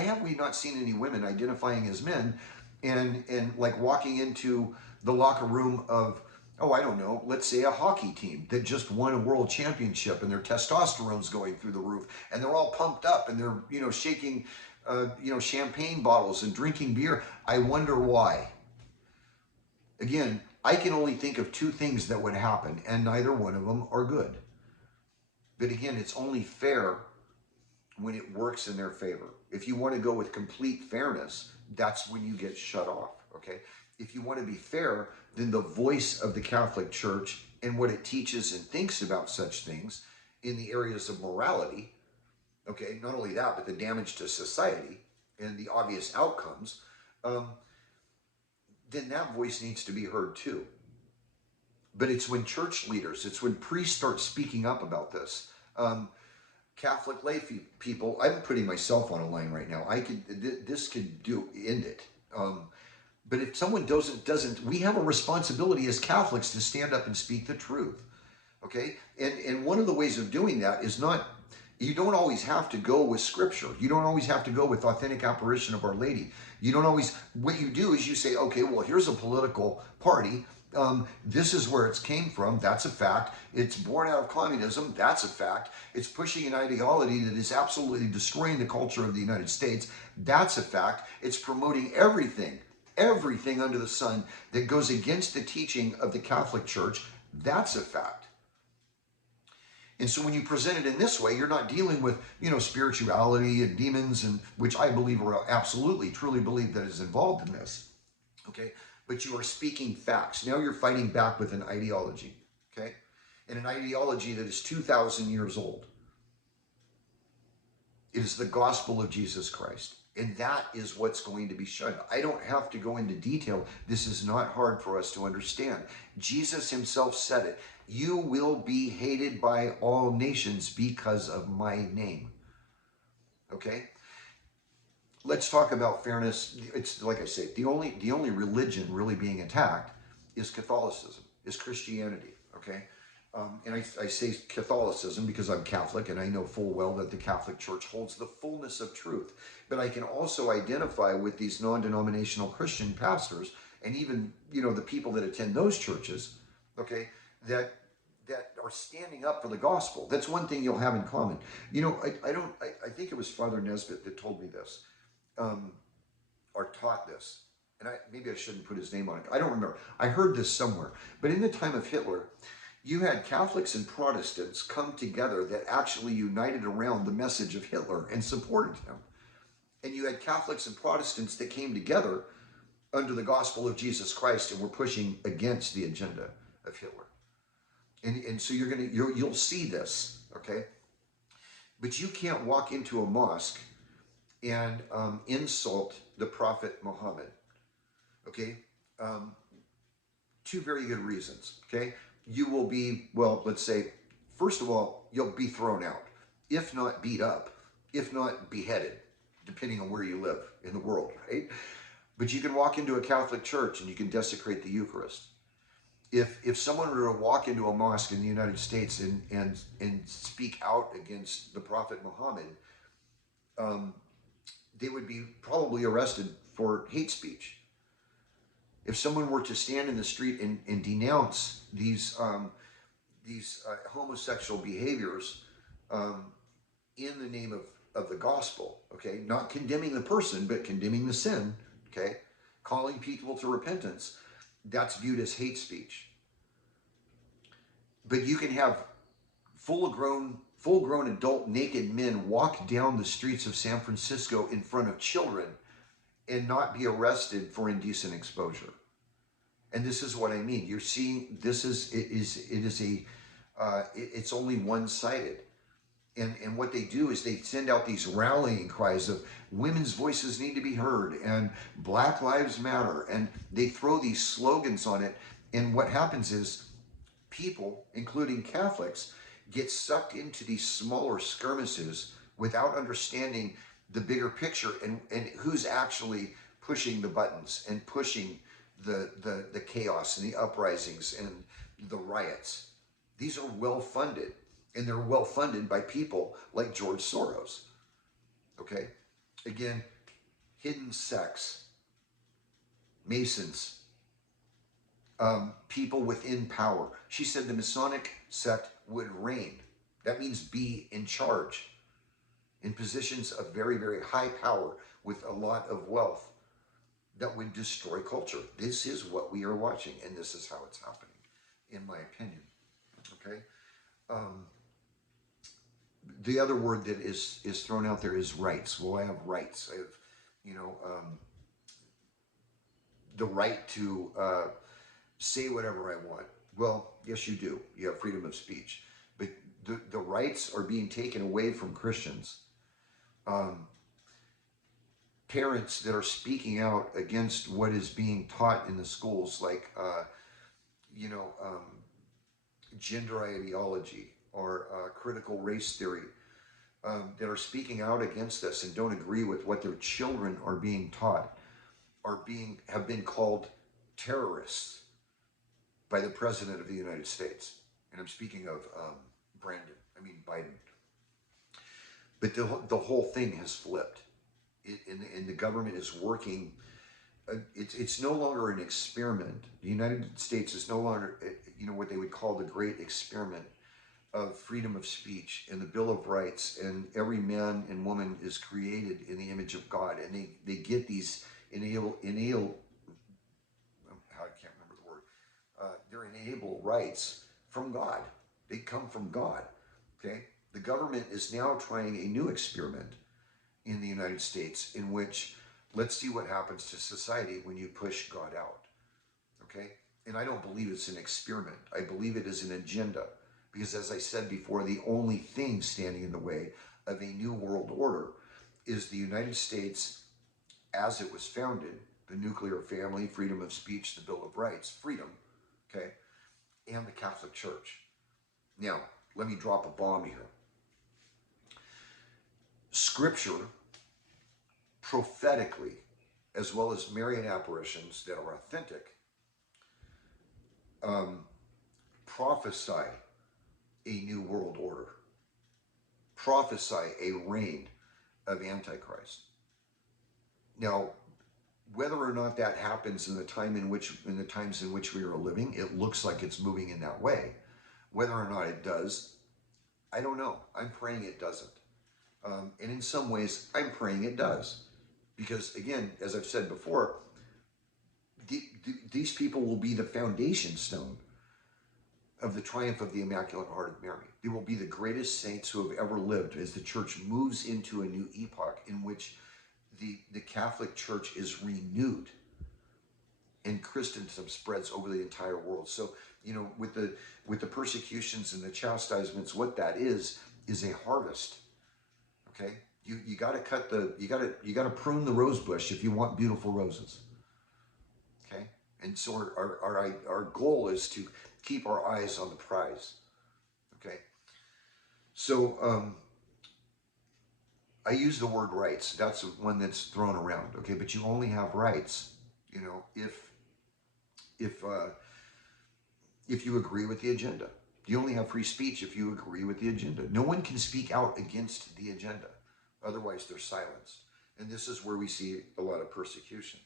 have we not seen any women identifying as men and like walking into the locker room of, oh, I don't know, let's say a hockey team that just won a world championship and their testosterone's going through the roof and they're all pumped up and they're, shaking, champagne bottles and drinking beer. I wonder why. Again, I can only think of two things that would happen, and neither one of them are good. But again, it's only fair when it works in their favor. If you want to go with complete fairness, that's when you get shut off, okay? If you want to be fair, then the voice of the Catholic Church and what it teaches and thinks about such things in the areas of morality, okay, not only that, but the damage to society and the obvious outcomes, then that voice needs to be heard too. But it's when church leaders, it's when priests start speaking up about this. Catholic lay people, I'm putting myself on a line right now. This could end it. But if someone doesn't, we have a responsibility as Catholics to stand up and speak the truth. Okay? And one of the ways of doing that is you don't always have to go with scripture. You don't always have to go with authentic apparition of Our Lady. What you do is you say, okay, well, here's a political party. This is where it's came from. That's a fact. It's born out of communism. That's a fact. It's pushing an ideology that is absolutely destroying the culture of the United States. That's a fact. It's promoting everything under the sun that goes against the teaching of the Catholic Church. That's a fact. And so when you present it in this way, you're not dealing with, spirituality and demons, and which I believe are absolutely, truly believe that is involved in this. Okay? But you are speaking facts. Now you're fighting back with an ideology, okay? And an ideology that is 2,000 years old. It is the gospel of Jesus Christ. And that is what's going to be shunned. I don't have to go into detail. This is not hard for us to understand. Jesus himself said it. You will be hated by all nations because of my name. Okay? Let's talk about fairness. It's like I say, the only religion really being attacked is Catholicism, is Christianity, okay? And I say Catholicism because I'm Catholic and I know full well that the Catholic Church holds the fullness of truth. But I can also identify with these non-denominational Christian pastors and even, the people that attend those churches, okay, that are standing up for the gospel. That's one thing you'll have in common. I think it was Father Nesbitt that told me this. Or taught this, and maybe I shouldn't put his name on it. I don't remember. I heard this somewhere. But in the time of Hitler, you had Catholics and Protestants come together that actually united around the message of Hitler and supported him. And you had Catholics and Protestants that came together under the gospel of Jesus Christ and were pushing against the agenda of Hitler. And so you'll see this, okay? But you can't walk into a mosque and insult the Prophet Muhammad, okay? Two very good reasons, okay? You will be, well, let's say, first of all, you'll be thrown out, if not beat up, if not beheaded, depending on where you live in the world, right? But you can walk into a Catholic church and you can desecrate the Eucharist. If someone were to walk into a mosque in the United States and speak out against the Prophet Muhammad, they would be probably arrested for hate speech. If someone were to stand in the street and denounce these homosexual behaviors in the name of the gospel, okay? Not condemning the person, but condemning the sin, okay? Calling people to repentance, that's viewed as hate speech. But you can have full grown adult naked men walk down the streets of San Francisco in front of children and not be arrested for indecent exposure. And this is what I mean. You're seeing this is it's only one-sided. And what they do is they send out these rallying cries of women's voices need to be heard and Black Lives Matter, and they throw these slogans on it. And what happens is people, including Catholics, get sucked into these smaller skirmishes without understanding the bigger picture and who's actually pushing the buttons and pushing the chaos and the uprisings and the riots. These are well funded, and they're well funded by people like George Soros. Okay? Again, hidden sects, Masons, people within power. She said the Masonic sect would reign. That means be in charge, in positions of very, very high power with a lot of wealth that would destroy culture. This is what we are watching, and this is how it's happening, in my opinion. Okay? The other word that is thrown out there is rights. Well, I have rights. I have, the right to say whatever I want. Well, yes, you do. You have freedom of speech. But the rights are being taken away from Christians. Parents that are speaking out against what is being taught in the schools, like, gender ideology or critical race theory, that are speaking out against this and don't agree with what their children are being taught, have been called terrorists by the President of the United States. And I'm speaking of Biden. But the whole thing has flipped. And the government is working. It's no longer an experiment. The United States is no longer, what they would call the great experiment of freedom of speech and the Bill of Rights, and every man and woman is created in the image of God, and they get these I can't remember the word. They're inalienable rights from God. They come from God. Okay, the government is now trying a new experiment in the United States, in which let's see what happens to society when you push God out. Okay, and I don't believe it's an experiment. I believe it is an agenda. Because as I said before, the only thing standing in the way of a new world order is the United States as it was founded, the nuclear family, freedom of speech, the Bill of Rights, freedom, okay, and the Catholic Church. Now, let me drop a bomb here. Scripture, prophetically, as well as Marian apparitions that are authentic, prophesy a new world order, prophesy a reign of Antichrist. Now, whether or not that happens in the times in which we are living, it looks like it's moving in that way. Whether or not it does, I don't know. I'm praying it doesn't. And in some ways, I'm praying it does. Because again, as I've said before, these people will be the foundation stone of the triumph of the Immaculate Heart of Mary. They will be the greatest saints who have ever lived as the church moves into a new epoch in which the Catholic Church is renewed and Christendom spreads over the entire world. So, with the persecutions and the chastisements, what that is a harvest. Okay? You got to you got to prune the rose bush if you want beautiful roses. Okay? And so our goal is to keep our eyes on the prize. Okay? So I use the word rights. That's one that's thrown around. Okay, but you only have rights, if you agree with the agenda. You only have free speech if you agree with the agenda. No one can speak out against the agenda. Otherwise, they're silenced. And this is where we see a lot of persecution.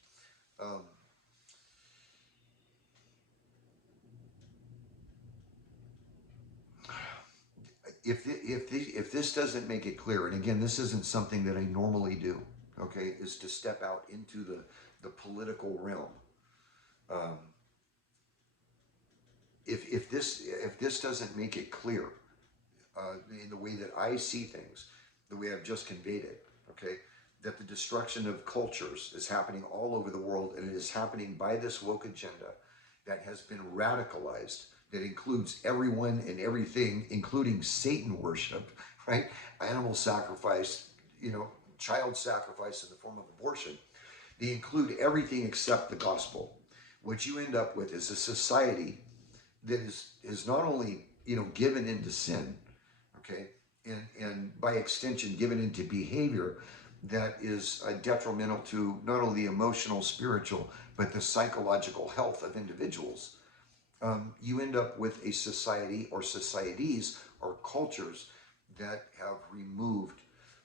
if this doesn't make it clear, and again, this isn't something that I normally do, okay, is to step out into the political realm. Um, if this doesn't make it clear in the way that I see things, the way I've just conveyed it, okay, that the destruction of cultures is happening all over the world, and it is happening by this woke agenda that has been radicalized, that includes everyone and everything, including Satan worship, right? Animal sacrifice, you know, child sacrifice in the form of abortion. They include everything except the gospel. What you end up with is a society that is not only, you know, given into sin, okay, and by extension given into behavior that is detrimental to not only the emotional, spiritual, but the psychological health of individuals. You end up with a society or societies or cultures that have removed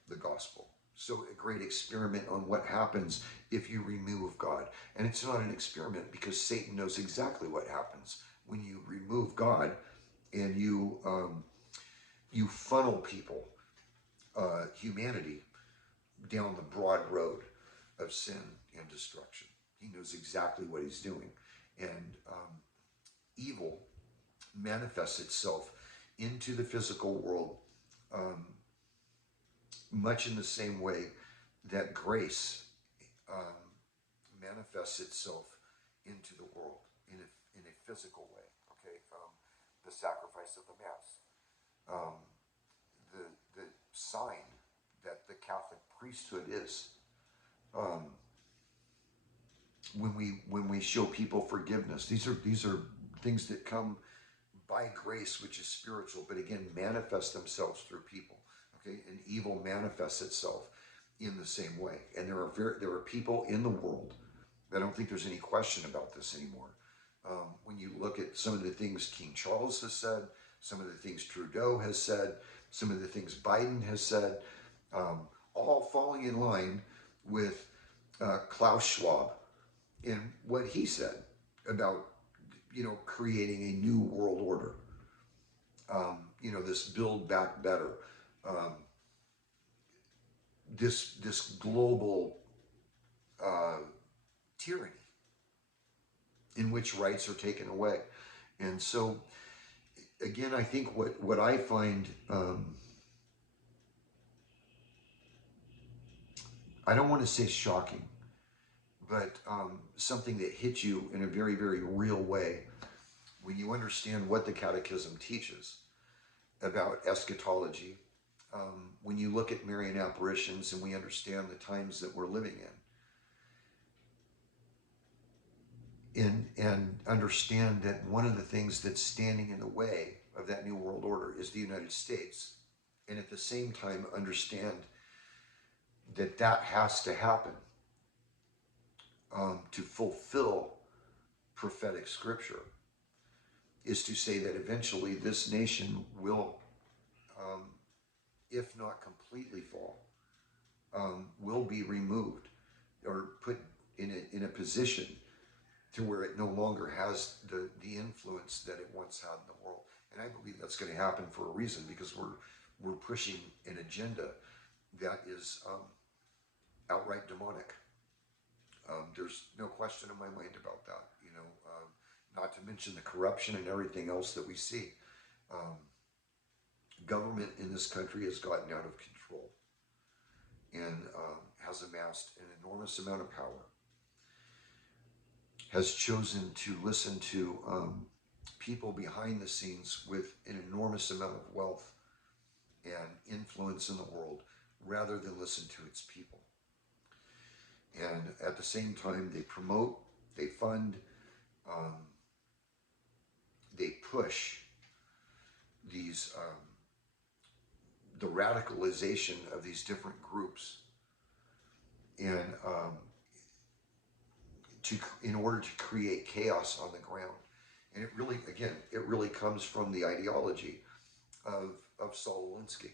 the gospel. So a great experiment on what happens if you remove God. And it's not an experiment because Satan knows exactly what happens when you remove God and you funnel people, humanity, down the broad road of sin and destruction. He knows exactly what he's doing. And evil manifests itself into the physical world um, much in the same way that grace um, manifests itself into the world in a physical way. Okay, the sacrifice of the mass, um, the sign that the Catholic priesthood is. Um, when we show people forgiveness, these are things that come by grace, which is spiritual, but again manifest themselves through people. Okay, and evil manifests itself in the same way. And there are people in the world. I don't think there's any question about this anymore. When you look at some of the things King Charles has said, some of the things Trudeau has said, some of the things Biden has said, um, all falling in line with Klaus Schwab and what he said about, you know, creating a new world order. You know, this build back better, um, this global uh, tyranny in which rights are taken away. And so, again, I think what I find, I don't want to say shocking, but something that hits you in a very, very real way when you understand what the Catechism teaches about eschatology, when you look at Marian apparitions and we understand the times that we're living and understand that one of the things that's standing in the way of that new world order is the United States, and at the same time understand that that has to happen to fulfill prophetic scripture, is to say that eventually this nation will, um, if not completely fall, will be removed or put in a position to where it no longer has the influence that it once had in the world. And I believe that's going to happen for a reason, because we're pushing an agenda that is outright demonic. There's no question in my mind about that. You know, not to mention the corruption and everything else that we see. Um, Government in this country has gotten out of control and has amassed an enormous amount of power, has chosen to listen to people behind the scenes with an enormous amount of wealth and influence in the world rather than listen to its people. And at the same time, they promote, they fund, um, they push these the radicalization of these different groups, and in order to create chaos on the ground. And it really, again, it really comes from the ideology of Saul Alinsky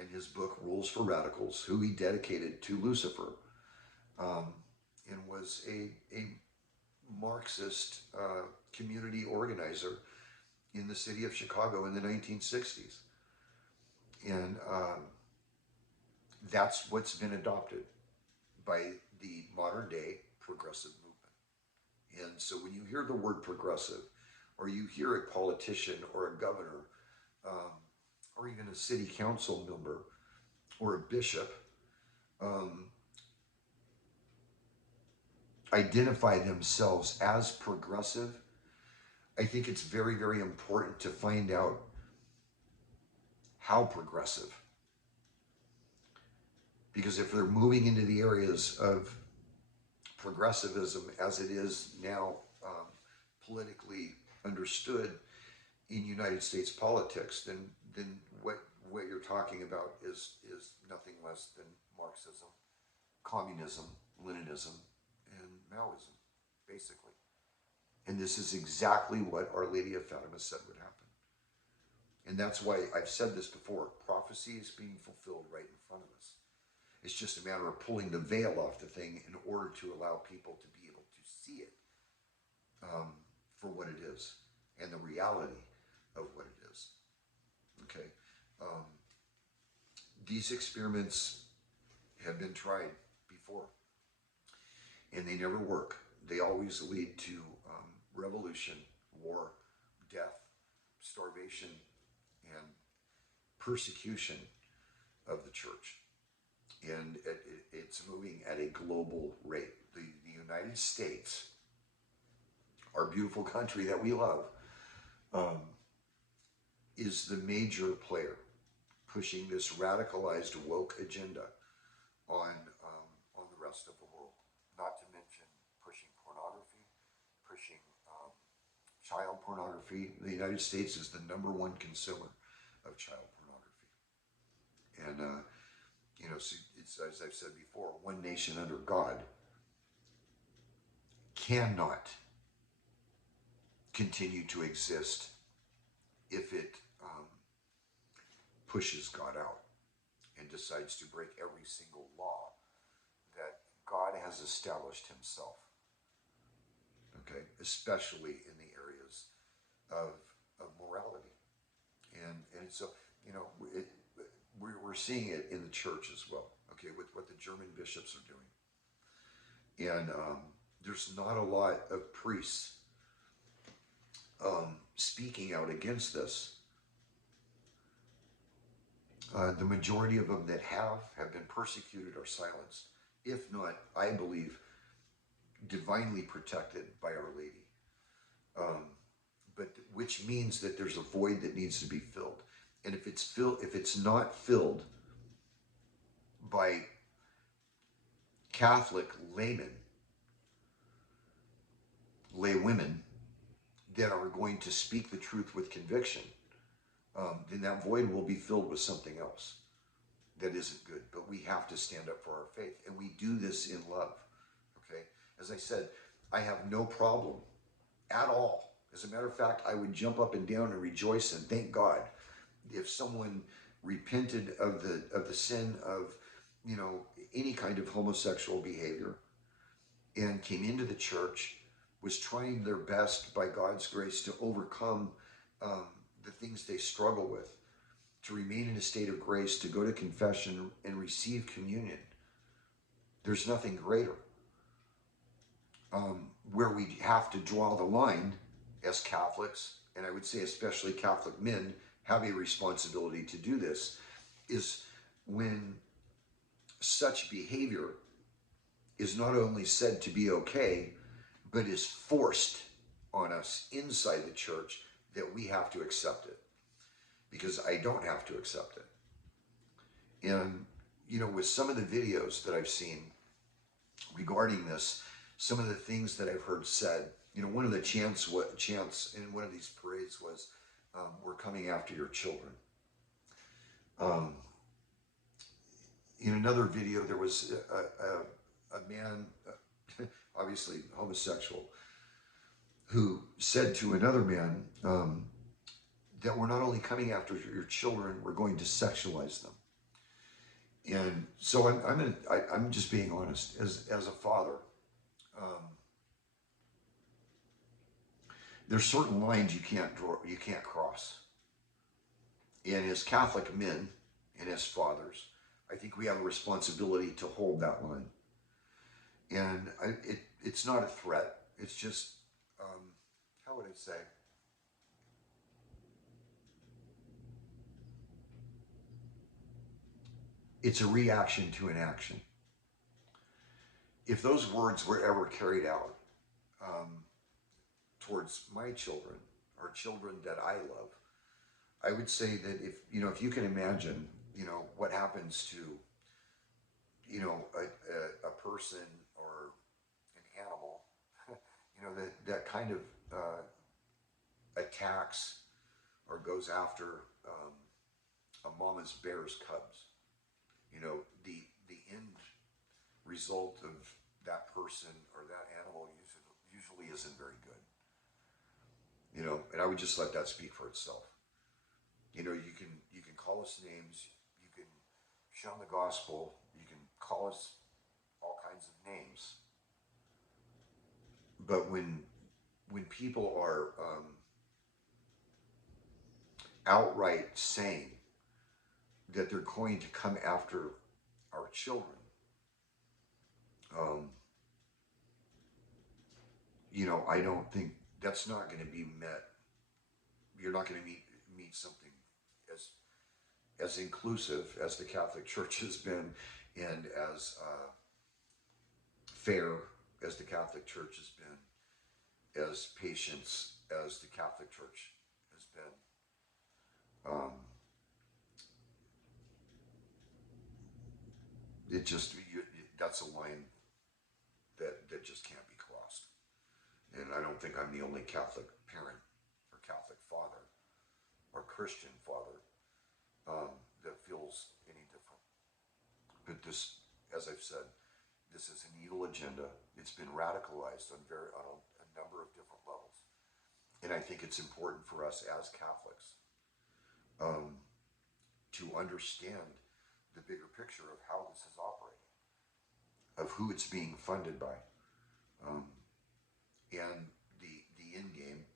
and his book Rules for Radicals, who he dedicated to Lucifer, um, and was a Marxist community organizer in the city of Chicago in the 1960s. And that's what's been adopted by the modern day progressive movement. And so when you hear the word progressive, or you hear a politician or a governor, um, or even a city council member or a bishop um, identify themselves as progressive, I think it's very, very important to find out how progressive. Because if they're moving into the areas of progressivism as it is now politically understood in United States politics, then what you're talking about is nothing less than Marxism, communism, Leninism, and Maoism, basically. And this is exactly what Our Lady of Fatima said would happen. And that's why I've said this before. Prophecy is being fulfilled right in front of us. It's just a matter of pulling the veil off the thing in order to allow people to be able to see it for what it is and the reality of what it is. Okay. Um, these experiments have been tried before and they never work. They always lead to revolution, war, death, starvation, and persecution of the church. And it's moving at a global rate. The United States, our beautiful country that we love, um, is the major player pushing this radicalized woke agenda on the rest of the world. Not to mention pushing pornography, pushing child pornography. The United States is the #1 consumer of child pornography. And you know, it's, as I've said before, one nation under God cannot continue to exist if it pushes God out and decides to break every single law that God has established himself. Okay, especially in the areas of morality. And so, you know, we're seeing it in the church as well, okay, with what the German bishops are doing. And there's not a lot of priests speaking out against this. The majority of them that have been persecuted or silenced, if not, I believe, divinely protected by Our Lady. But which means that there's a void that needs to be filled. And if it's not filled by Catholic laymen, lay women that are going to speak the truth with conviction, then that void will be filled with something else that isn't good. But we have to stand up for our faith, and we do this in love. Okay, as I said, I have no problem at all. As a matter of fact, I would jump up and down and rejoice and thank God if someone repented of the sin of, you know, any kind of homosexual behavior and came into the church, was trying their best by God's grace to overcome the things they struggle with, to remain in a state of grace, to go to confession and receive communion. There's nothing greater. Where we have to draw the line as Catholics, and I would say especially Catholic men have a responsibility to do this, is when such behavior is not only said to be okay, but is forced on us inside the church, that we have to accept it. Because I don't have to accept it. And, you know, with some of the videos that I've seen regarding this, some of the things that I've heard said, you know, one of the chants in one of these parades was, we're coming after your children. In another video, there was a man, obviously homosexual, who said to another man that we're not only coming after your children, we're going to sexualize them. And so I'm just being honest as a father. There's certain lines you can't draw, you can't cross. And as Catholic men, and as fathers, I think we have a responsibility to hold that line. And it's not a threat. It's just, how would I say? It's a reaction to an action. If those words were ever carried out um, towards my children or children that I love, I would say that if you can imagine, what happens to, a person or an animal, that kind of attacks or goes after a mama's bear's cubs. The end result of that person or that animal usually isn't very good. And I would just let that speak for itself. You can call us names, you can shun the gospel, you can call us all kinds of names, but when people are outright saying that they're going to come after our children, um, I don't think that's not going to be met. You're not going to meet something as inclusive as the Catholic Church has been, and as fair as the Catholic Church has been, as patient as the Catholic Church has been. It just that's a line that just can't be crossed. And I don't think I'm the only Catholic parent or Catholic father or Christian father that feels any different. But this, as I've said, this is an evil agenda. It's been radicalized on a number of different levels, and I think it's important for us as Catholics um, to understand the bigger picture of how this is operating, of who it's being funded by, um, and the end game,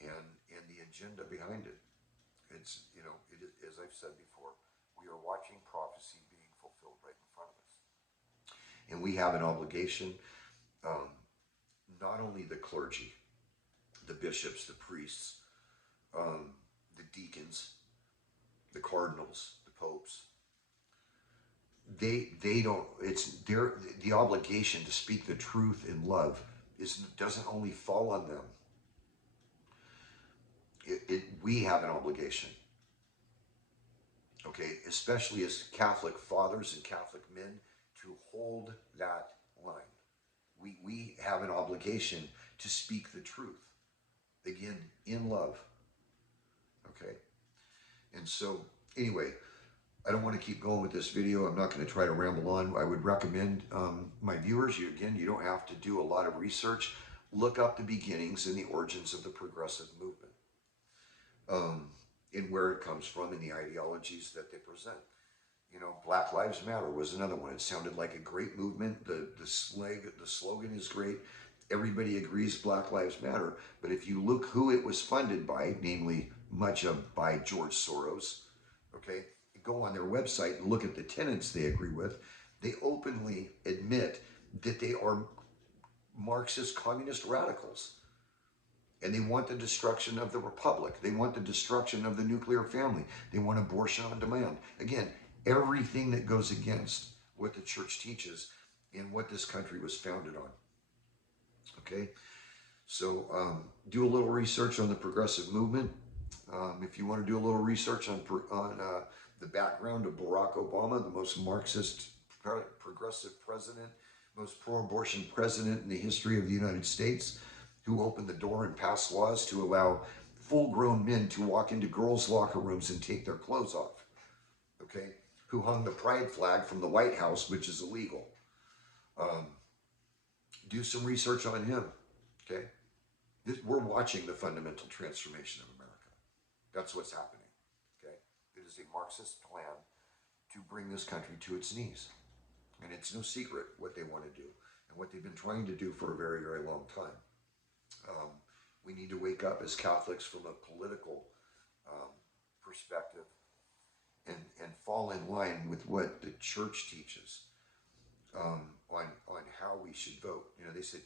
and the agenda behind it. It's as I've said before, we are watching prophecy being fulfilled right in front of us, and we have an obligation. Um, Not only the clergy, the bishops, the priests, um, the deacons, the cardinals, the popes. They don't. It's their the obligation to speak the truth in love doesn't only fall on them. We have an obligation, okay, especially as Catholic fathers and Catholic men, to hold that line. We have an obligation to speak the truth, again, in love, okay? And so, anyway, I don't want to keep going with this video. I'm not going to try to ramble on. I would recommend my viewers, you don't have to do a lot of research. Look up the beginnings and the origins of the progressive movement, and where it comes from and the ideologies that they present. Black Lives Matter was another one. It sounded like a great movement. The slogan is great. Everybody agrees Black Lives Matter. But if you look who it was funded by, namely much of by George Soros, okay, go on their website and look at the tenets they agree with. They openly admit that they are Marxist communist radicals. And they want the destruction of the republic. They want the destruction of the nuclear family. They want abortion on demand. Again, everything that goes against what the church teaches and what this country was founded on. Okay? So do a little research on the progressive movement. If you want to do a little research on the background of Barack Obama, the most Marxist progressive president, most pro-abortion president in the history of the United States, who opened the door and passed laws to allow full-grown men to walk into girls' locker rooms and take their clothes off, okay? Who hung the pride flag from the White House, which is illegal. Do some research on him, okay? We're watching the fundamental transformation of America. That's what's happening, okay? It is a Marxist plan to bring this country to its knees. And it's no secret what they want to do and what they've been trying to do for a very, very long time. We need to wake up as Catholics from a political perspective and fall in line with what the church teaches on how we should vote. You know, they said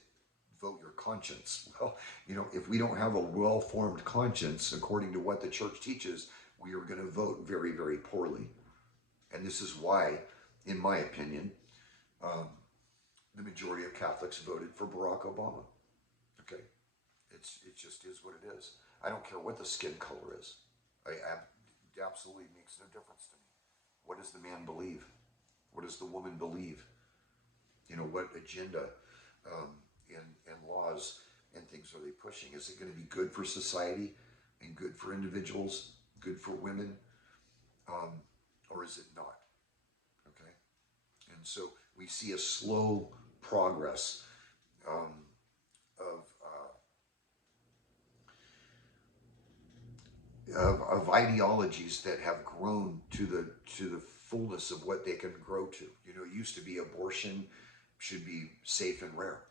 vote your conscience. Well, you know, if we don't have a well-formed conscience according to what the church teaches, we are going to vote very, very poorly. And this is why, in my opinion, um, the majority of Catholics voted for Barack Obama. Okay, it just is what it is. I don't care what the skin color is. It absolutely makes no difference to me. What does the man believe? What does the woman believe? You know, what agenda um, and laws and things are they pushing? Is it going to be good for society and good for individuals, good for women, um, or is it not? Okay, and so we see a slow progress um, of ideologies that have grown to the fullness of what they can grow to. You know, it used to be abortion should be safe and rare.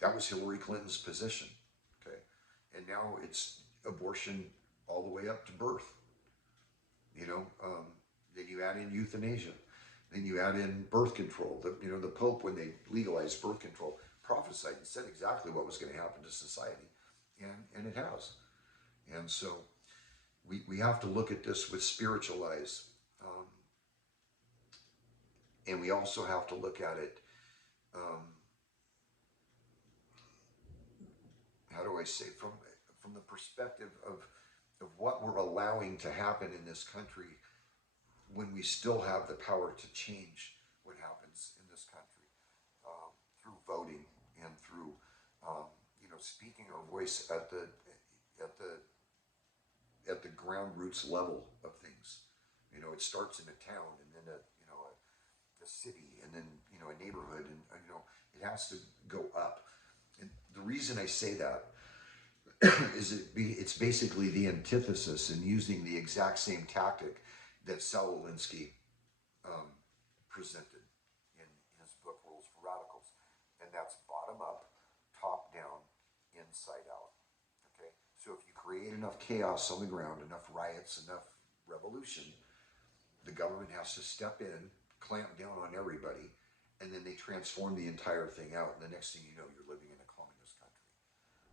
That was Hillary Clinton's position. Okay, and now it's abortion all the way up to birth. You know, then you add in euthanasia, then you add in birth control. You know, the Pope, when they legalized birth control, prophesied and said exactly what was going to happen to society, and it has. And so we have to look at this with spiritual eyes. Um, and we also have to look at it, um, how do I say, from the perspective of what we're allowing to happen in this country when we still have the power to change what happens in this country through voting and through, you know, speaking our voice at the at the ground roots level of things. You know, it starts in a town and then a city and then you know a neighborhood and you know it has to go up. And the reason I say that is it's basically the antithesis and using the exact same tactic that Saul Alinsky um, presented in his book Rules for Radicals, and that's bottom up, top down, inside out. Okay, so if you create enough chaos on the ground, enough riots, enough revolution, the government has to step in, clamp down on everybody, and then they transform the entire thing out. And the next thing you know, you're living in a communist country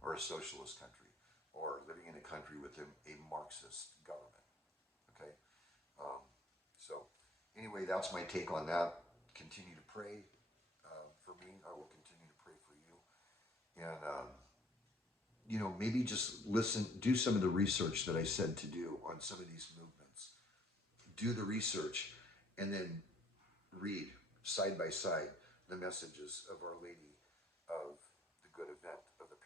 or a socialist country or living in a country with a Marxist government. Okay? So, anyway, that's my take on that. Continue to pray for me. I will continue to pray for you. And, you know, maybe just listen, do some of the research that I said to do on some of these movements. Do the research and then read side by side the messages of Our Lady of the Good Event of the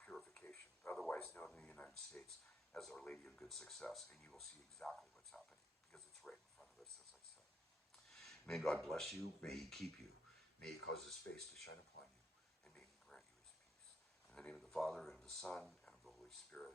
Purification, otherwise known in the United States as Our Lady of Good Success, and you will see exactly what's happening because it's right in front of us, as I said. May God bless you. May He keep you. May He cause His face to shine upon you, and may He grant you His peace. In the name of the Father, and of the Son, and of the Holy Spirit.